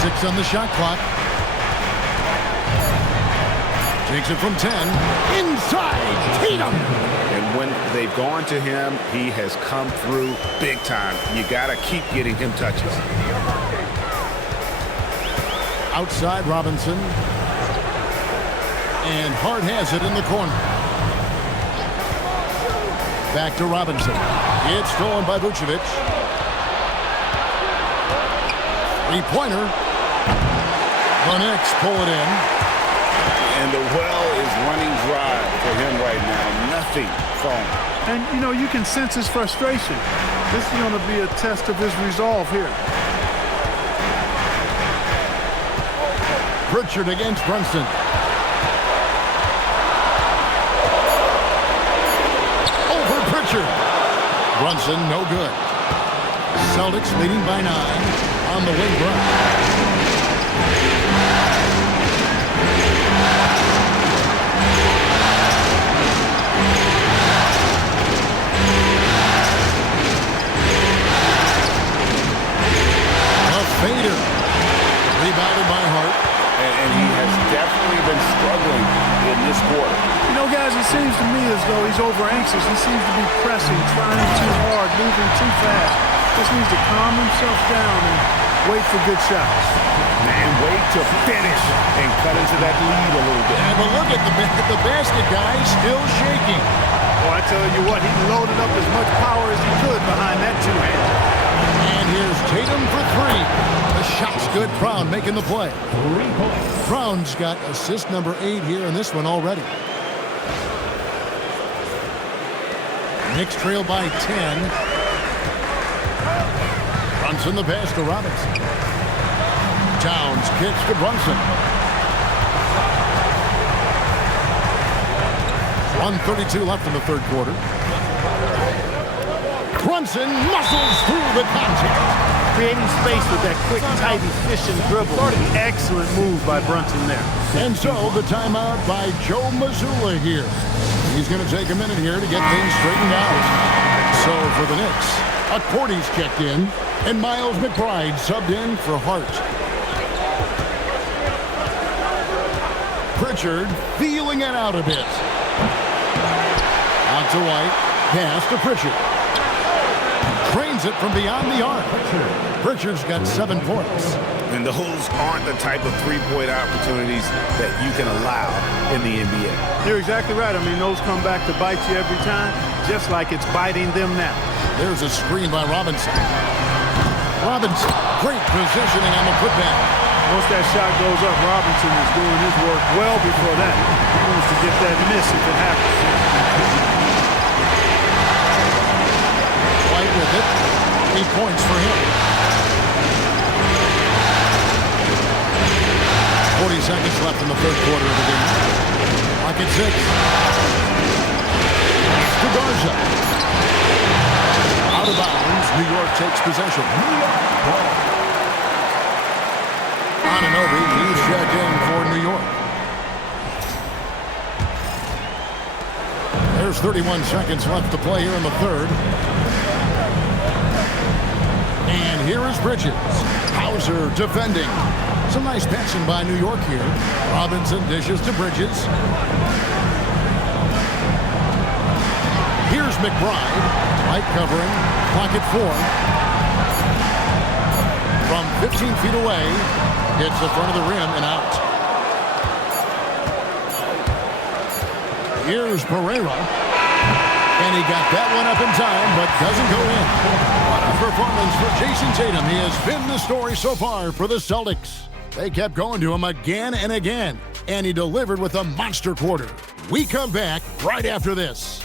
6 on the shot clock. Takes it from 10. Inside Tatum. And when they've gone to him, he has come through big time. You got to keep getting him touches. Outside Robinson. And Hart has it in the corner. Back to Robinson. It's stolen by Vucevic. Three-pointer. The Knicks pull it in. And the well is running dry for him right now. Nothing falling. And, you know, you can sense his frustration. This is going to be a test of his resolve here. Pritchard against Brunson. Over Pritchard. Brunson, no good. Celtics leading by 9 on the wing run. Fader. Rebounded by Hart. And he has definitely been struggling in this quarter. You know, guys, it seems to me as though he's over anxious. He seems to be pressing, trying too hard, moving too fast. Just needs to calm himself down and wait for good shots. And wait to finish and cut into that lead a little bit. Yeah, but look at the basket guy still shaking. Oh, I tell you what, he loaded up as much power as he could behind that two-hand. And here's Tatum for 3. The shot's good. Brown making the play. Brown's got assist number 8 here in this one already. Knicks trail by 10. Brunson the pass to Robinson. Towns kicks to Brunson. 1:32 left in the third quarter. Brunson muscles through the contact. Creating space with that quick, tight, efficient dribble. Excellent move by Brunson there. And so the timeout by Joe Mazzulla here. He's going to take a minute here to get things straightened out. So for the Knicks, Accordy's checked in, and Miles McBride subbed in for Hart. Pritchard feeling it out a bit. Out to White, pass to Pritchard. Trains it from beyond the arc. Pritchard's got 7 points. And those aren't the type of three-point opportunities that you can allow in the NBA. You're exactly right. I mean, those come back to bite you every time, just like it's biting them now. There's a screen by Robinson. Robinson, great positioning on the putback. Once that shot goes up, Robinson is doing his work well before that. He wants to get that miss if it happens. White with it. 8 points for him. 40 seconds left in the third quarter of the game. Lock at 6. To Garza. Out of bounds. New York takes possession. Anunoby leads check in for New York. There's 31 seconds left to play here in the third. And here is Bridges. Hauser defending. Some nice passing by New York here. Robinson dishes to Bridges. Here's McBride. Light covering. Clock at 4. From 15 feet away. Hits the front of the rim and out. Here's Pereira. And he got that one up in time, but doesn't go in. What a performance for Jason Tatum. He has been the story so far for the Celtics. They kept going to him again and again, and he delivered with a monster quarter. We come back right after this.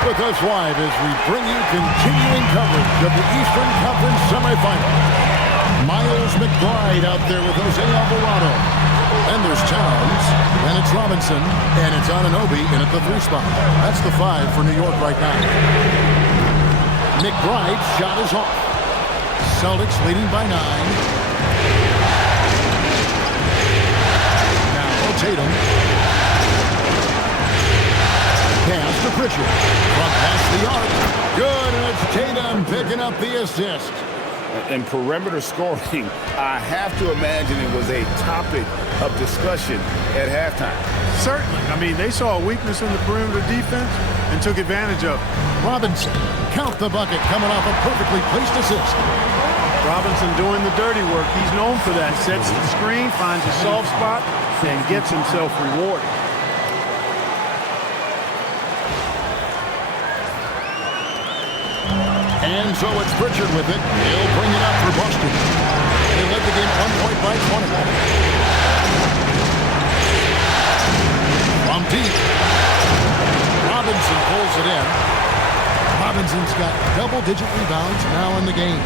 With us live as we bring you continuing coverage of the Eastern Conference semifinals. Miles McBride out there with Jose Alvarado. Then there's Towns. Then it's Robinson. And it's Anunoby in at the 3 spot. That's the 5 for New York right now. McBride's shot is off. Celtics leading by 9. Now Tatum. Pass to Pritchard. From past the arc. Good, and it's Tatum picking up the assist. And perimeter scoring, I have to imagine it was a topic of discussion at halftime. Certainly. I mean, they saw a weakness in the perimeter defense and took advantage of it. Robinson, count the bucket, coming off a perfectly placed assist. Robinson doing the dirty work. He's known for that. Sets the screen, finds a soft spot, and gets himself rewarded. And so it's Pritchard with it. He'll bring it up for Boston. They led the game 1 point by 20. From deep. Robinson pulls it in. Robinson's got double-digit rebounds now in the game.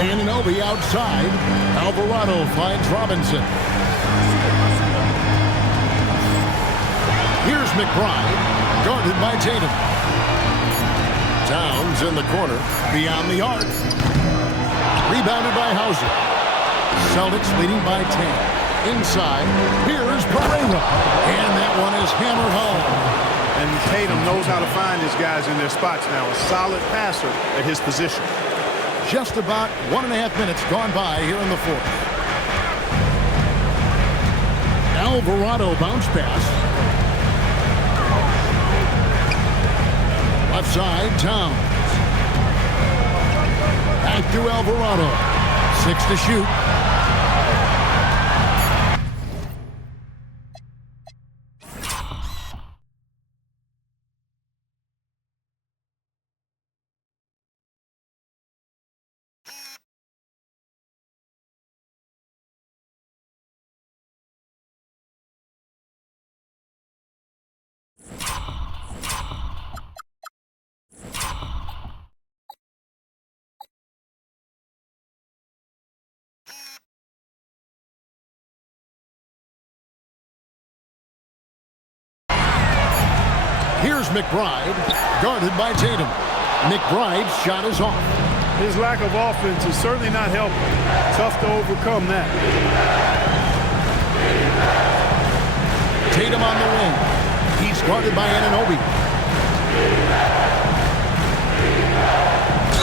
Anunoby outside. Alvarado finds Robinson. Here's McBride, guarded by Tatum. Towns in the corner, beyond the arc. Rebounded by Hauser. Celtics leading by 10. Inside, here's Pereira. And that one is hammered home. And Tatum knows how to find his guys in their spots now. A solid passer at his position. Just about 1.5 minutes gone by here in the fourth. Alvarado bounce pass. Left side, Towns. Back to Alvarado. 6 to shoot. Here's McBride, guarded by Tatum. McBride's shot is off. His lack of offense is certainly not helping. Tough to overcome that. Tatum on the wing. He's guarded by Anunoby.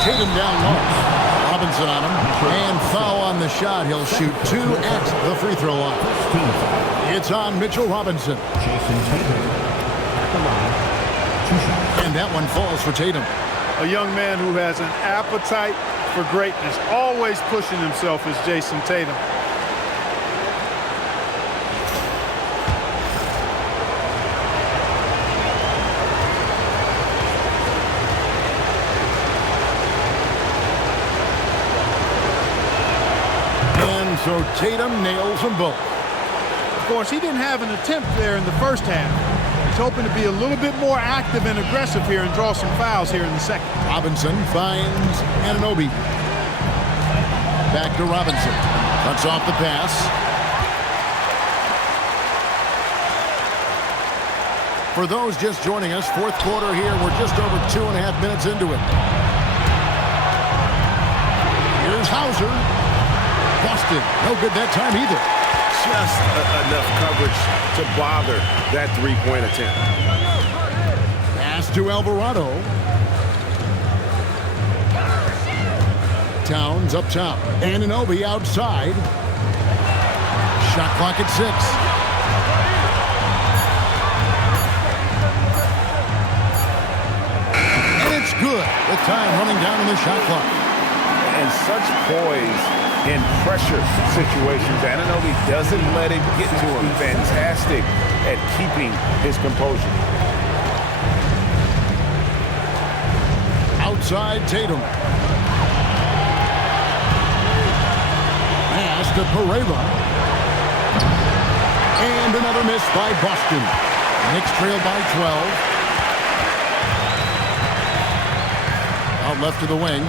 Tatum down low. Robinson on him. And foul on the shot. He'll shoot 2 at the free throw line. It's on Mitchell Robinson. And that one falls for Tatum. A young man who has an appetite for greatness, always pushing himself, is Jason Tatum. And so Tatum nails them both. Of course, he didn't have an attempt there in the first half. He's hoping to be a little bit more active and aggressive here and draw some fouls here in the second. Robinson finds Anunoby. Back to Robinson. Cuts off the pass. For those just joining us, fourth quarter here. We're just over 2.5 minutes into it. Here's Hauser. Busted. No good that time either. Just enough coverage to bother that three-point attempt. Pass to Alvarado. Towns up top. Anunoby outside. Shot clock at 6. And it's good. With time running down on the shot clock. And such poise in pressure situations. Anunoby doesn't let it get to him. Fantastic at keeping his composure. Outside Tatum. Pass to Pereira. And another miss by Boston. Knicks trail by 12. Out left to the wing.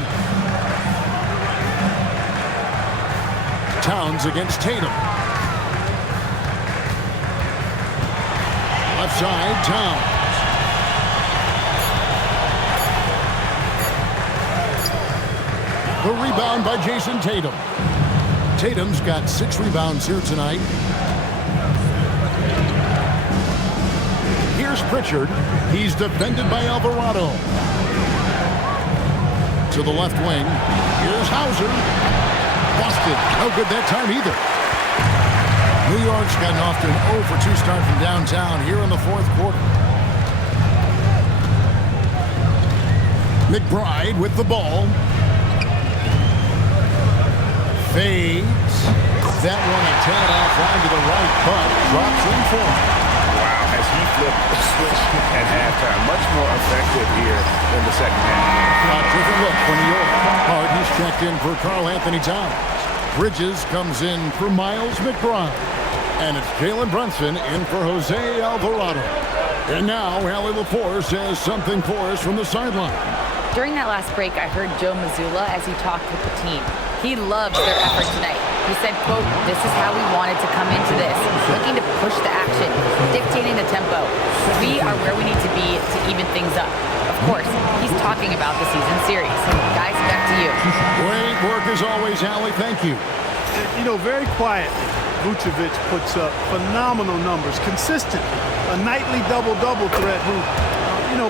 Towns against Tatum. Left side, Towns. The rebound by Jason Tatum. Tatum's got 6 rebounds here tonight. Here's Pritchard. He's defended by Alvarado. To the left wing. Here's Hauser. Busted. No good that time either. New York's gotten off to an 0-for-2 start from downtown here in the fourth quarter. McBride with the ball. Fades. That one antenna offline to the right, but drops in for him. Wow, as he flipped the switch at halftime. Much more effective here in the second half. A different look for New York. Hard, he's checked in for Karl Anthony Towns. Bridges comes in for Miles McBride. And it's Jalen Brunson in for Jose Alvarado. And now, Allie LaForce has something for us from the sideline. During that last break, I heard Joe Mazzulla as he talked with the team. He loves their effort tonight. He said, quote, "This is how we wanted to come into this, looking to push the action, dictating the tempo. We are where we need to be to even things up." Of course, he's talking about the season series. Guys, back to you. Great work as always, Allie. Thank you. You know, very quietly, Vucevic puts up phenomenal numbers, consistent, a nightly double-double threat who,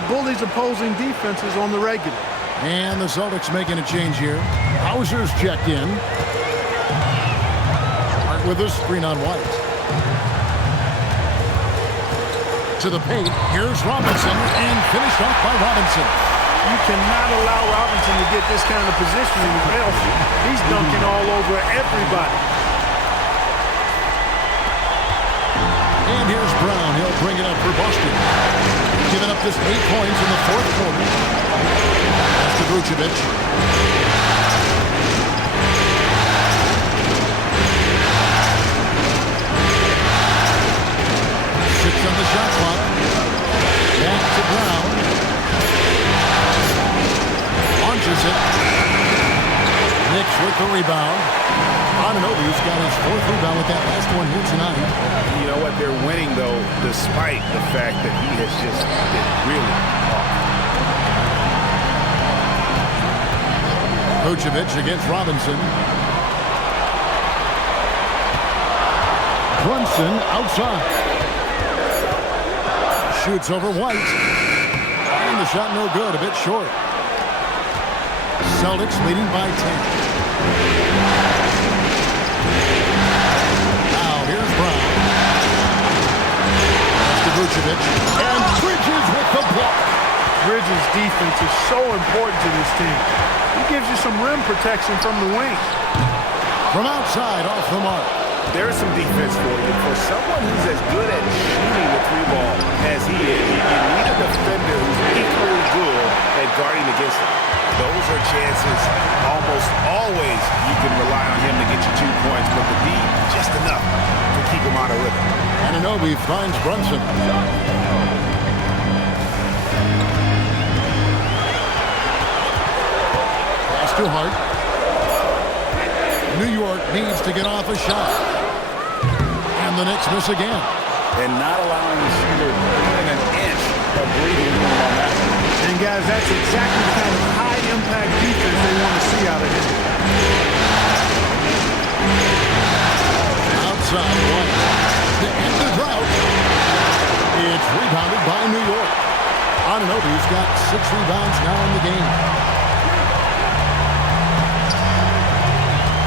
bullies opposing defenses on the regular. And the Celtics making a change here. Hauser's checked in. Hart with a screen on White. To the paint. Here's Robinson, and finished off by Robinson. You cannot allow Robinson to get this kind of positioning, or else he's dunking all over everybody. And here's Brown. He'll bring it up for Boston. Giving up just 8 points in the fourth quarter. That's to Vucevic. 6 on the shot clock. Back to Brown. Launches it. Knicks with the rebound. Ananobi's got his 4th rebound with that last one here tonight. You know what? They're winning, though, despite the fact that he has just been really off. Vucevic against Robinson. Brunson outside. Shoots over White. And the shot no good, a bit short. Celtics leading by 10. Now here's Brown. That's to Vucevic. And Bridges with the block. Bridges' defense is so important to this team. He gives you some rim protection from the wing. From outside, off the mark. There's some defense for you. For someone who's as good at shooting the 3-ball as he is, you need a defender who's equally good at guarding against him. Those are chances almost always you can rely on him to get you 2 points, but the D, just enough to keep him out of rhythm. Anunoby finds Brunson. Pass to Hart. New York needs to get off a shot. And the Knicks miss again. And not allowing the shooter even an inch of breathing room on that one. And guys, that's exactly the kind of high-impact defense they want to see out of him. Outside White. To end the drought. It's rebounded by New York. Anunoby's got 6 rebounds now in the game.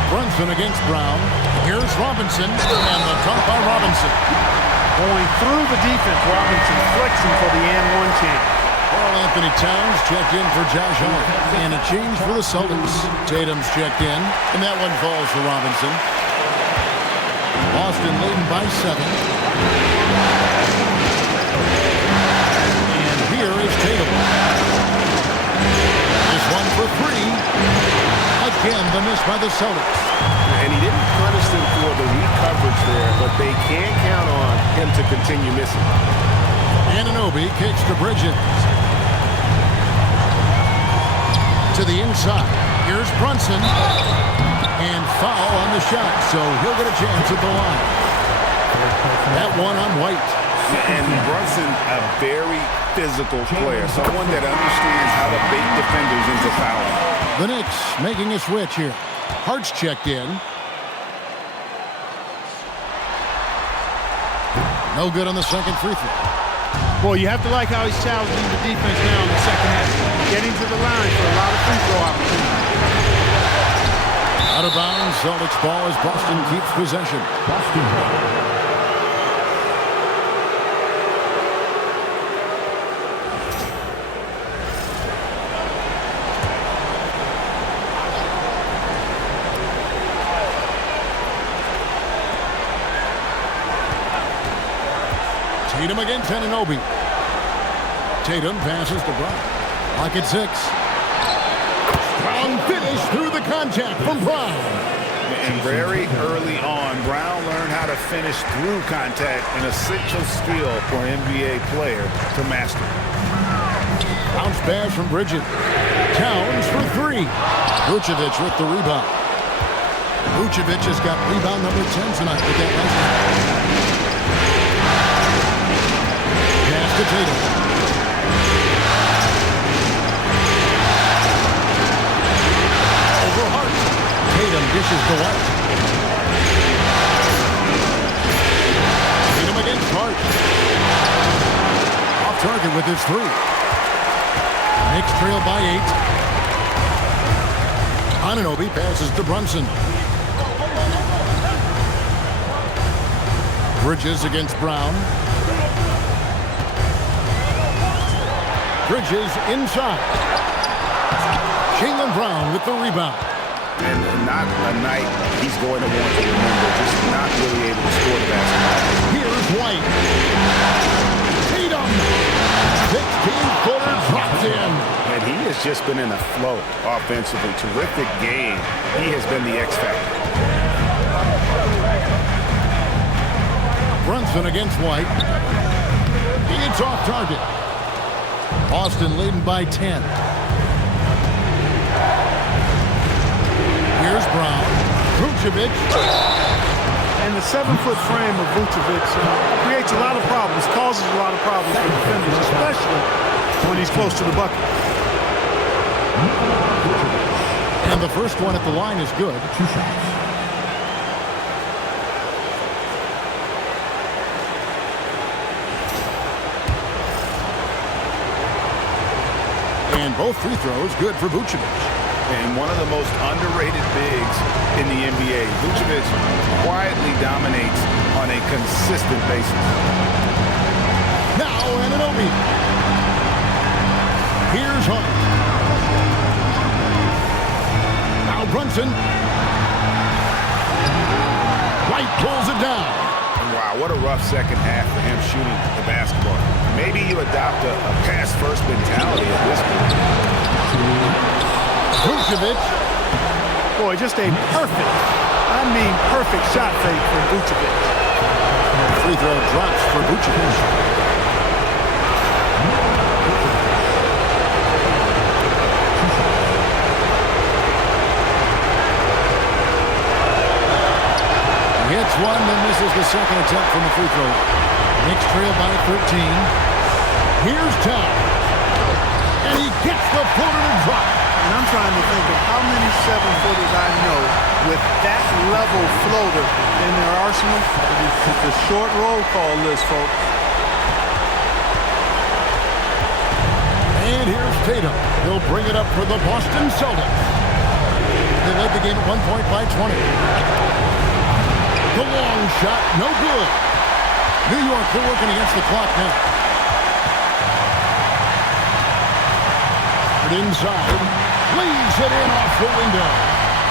Brunson against Brown. Here's Robinson, and the dunk by Robinson. Going through the defense, Robinson flexing for the and-one chance. Karl Anthony Towns checked in for Josh Hart. And a change for the Celtics. Tatum's checked in, and that one falls for Robinson. Boston leading by 7. And here is Tatum. This one for 3. Again, the miss by the Celtics. And he didn't punish them for the weak coverage there, but they can't count on him to continue missing. Anunoby kicks to Bridges. To the inside. Here's Brunson. And foul on the shot, so he'll get a chance at the line. That one on White. And Brunson, a very physical player, someone that understands how to bait defenders into fouling. The Knicks making a switch here. Hart's checked in. No good on the second free throw. Well, you have to like how he's challenging the defense now in the second half. Getting to the line for a lot of free throw opportunities. Out of bounds, Celtics ball as Boston keeps possession. Boston. Tatum against Anunoby. Tatum passes to Brown. Lock at 6. Strong finish through the contact from Brown. And very early on, Brown learned how to finish through contact, an essential skill for an NBA player to master. Bounce pass from Bridges. Towns for 3. Vucevic with the rebound. Vucevic has got rebound number 10 tonight with that last one. Pass to Tatum. Over Hart. Tatum dishes to White. Tatum against Hart. Off target with his 3. Knicks trail by 8. Anunoby passes to Brunson. Bridges against Brown. Bridges inside. Jaylen Brown with the rebound. And not a night he's going to want to remember, just not really able to score the basketball. Here's White. Tatum. 16-footer drops in. And he has just been in a flow offensively. Terrific game. He has been the X factor. Brunson against White. It's off target. Boston leading by 10. Here's Brown. Vucevic. And the 7-foot frame of Vucevic creates a lot of problems, causes a lot of problems for defenders, especially when he's close to the bucket. And the first one at the line is good. 2 shots. And both free throws good for Vucevic. And one of the most underrated bigs in the NBA. Vucevic quietly dominates on a consistent basis. Now Anunoby. Here's Hart. Now Brunson. White pulls it down. Wow, what a rough second half for him shooting the basketball. Maybe you adopt a pass-first mentality at this point. Vucevic. Boy, just a perfect shot fake for Vucevic. Free throw drops for Vucevic. Hits one, then misses the second attempt from the free throw line. Knicks trail by 13. Here's Towns. And he gets the floater to drop. And I'm trying to think of how many 7-footers I know with that level floater in their arsenal. It's a short roll call list, folks. And here's Tatum. He'll bring it up for the Boston Celtics. They led the game at 1 point by 20. The long shot, no good. New York, they're working against the clock now. But inside, leaves it in off the window.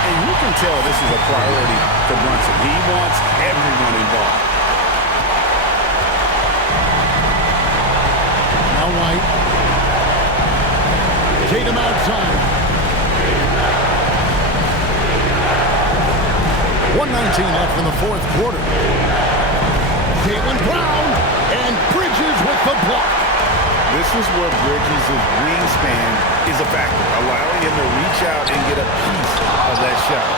And you can tell this is a priority for Brunson. He wants everyone involved. Now White. Tatum outside. 1:19 left in the fourth quarter. Jaylen Brown and Bridges with the block. This is where Bridges' wingspan is a factor, allowing him to reach out and get a piece of that shot.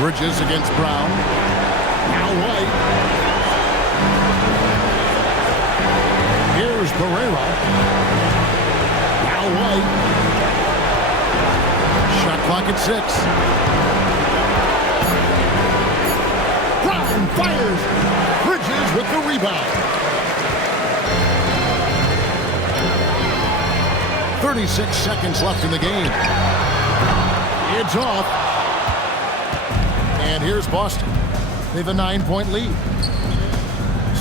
Bridges against Brown. Now White. Here's Pereira. Now White. Shot clock at 6. Brown fires. Bridges with the rebound. 36 seconds left in the game. It's off. And here's Boston. They have a 9-point lead.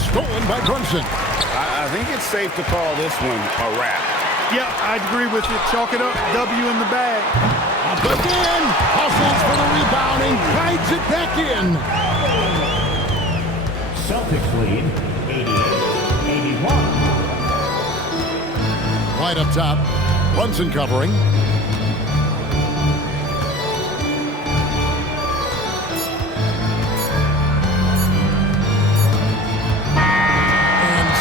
Stolen by Brunson. I think it's safe to call this one a wrap. Yeah, I'd agree with you. Chalk it up. W in the bag. Up again. Hustles for the rebound and guides it back in. Celtics lead 88-81. Right up top, Brunson covering.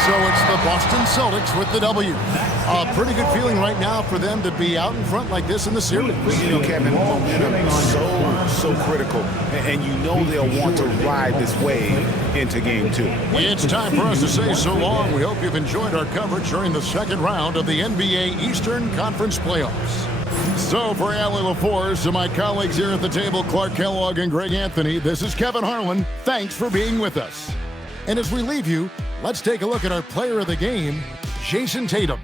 So it's the Boston Celtics with the W. A pretty good feeling right now for them to be out in front like this in the series. You know, Kevin, momentum is so critical, and you know they'll want to ride this wave into Game 2. It's time for us to say so long. We hope you've enjoyed our coverage during the second round of the NBA Eastern Conference Playoffs. So for Allie LaForce and my colleagues here at the table, Clark Kellogg and Greg Anthony, this is Kevin Harlan. Thanks for being with us. And as we leave you, let's take a look at our player of the game, Jason Tatum.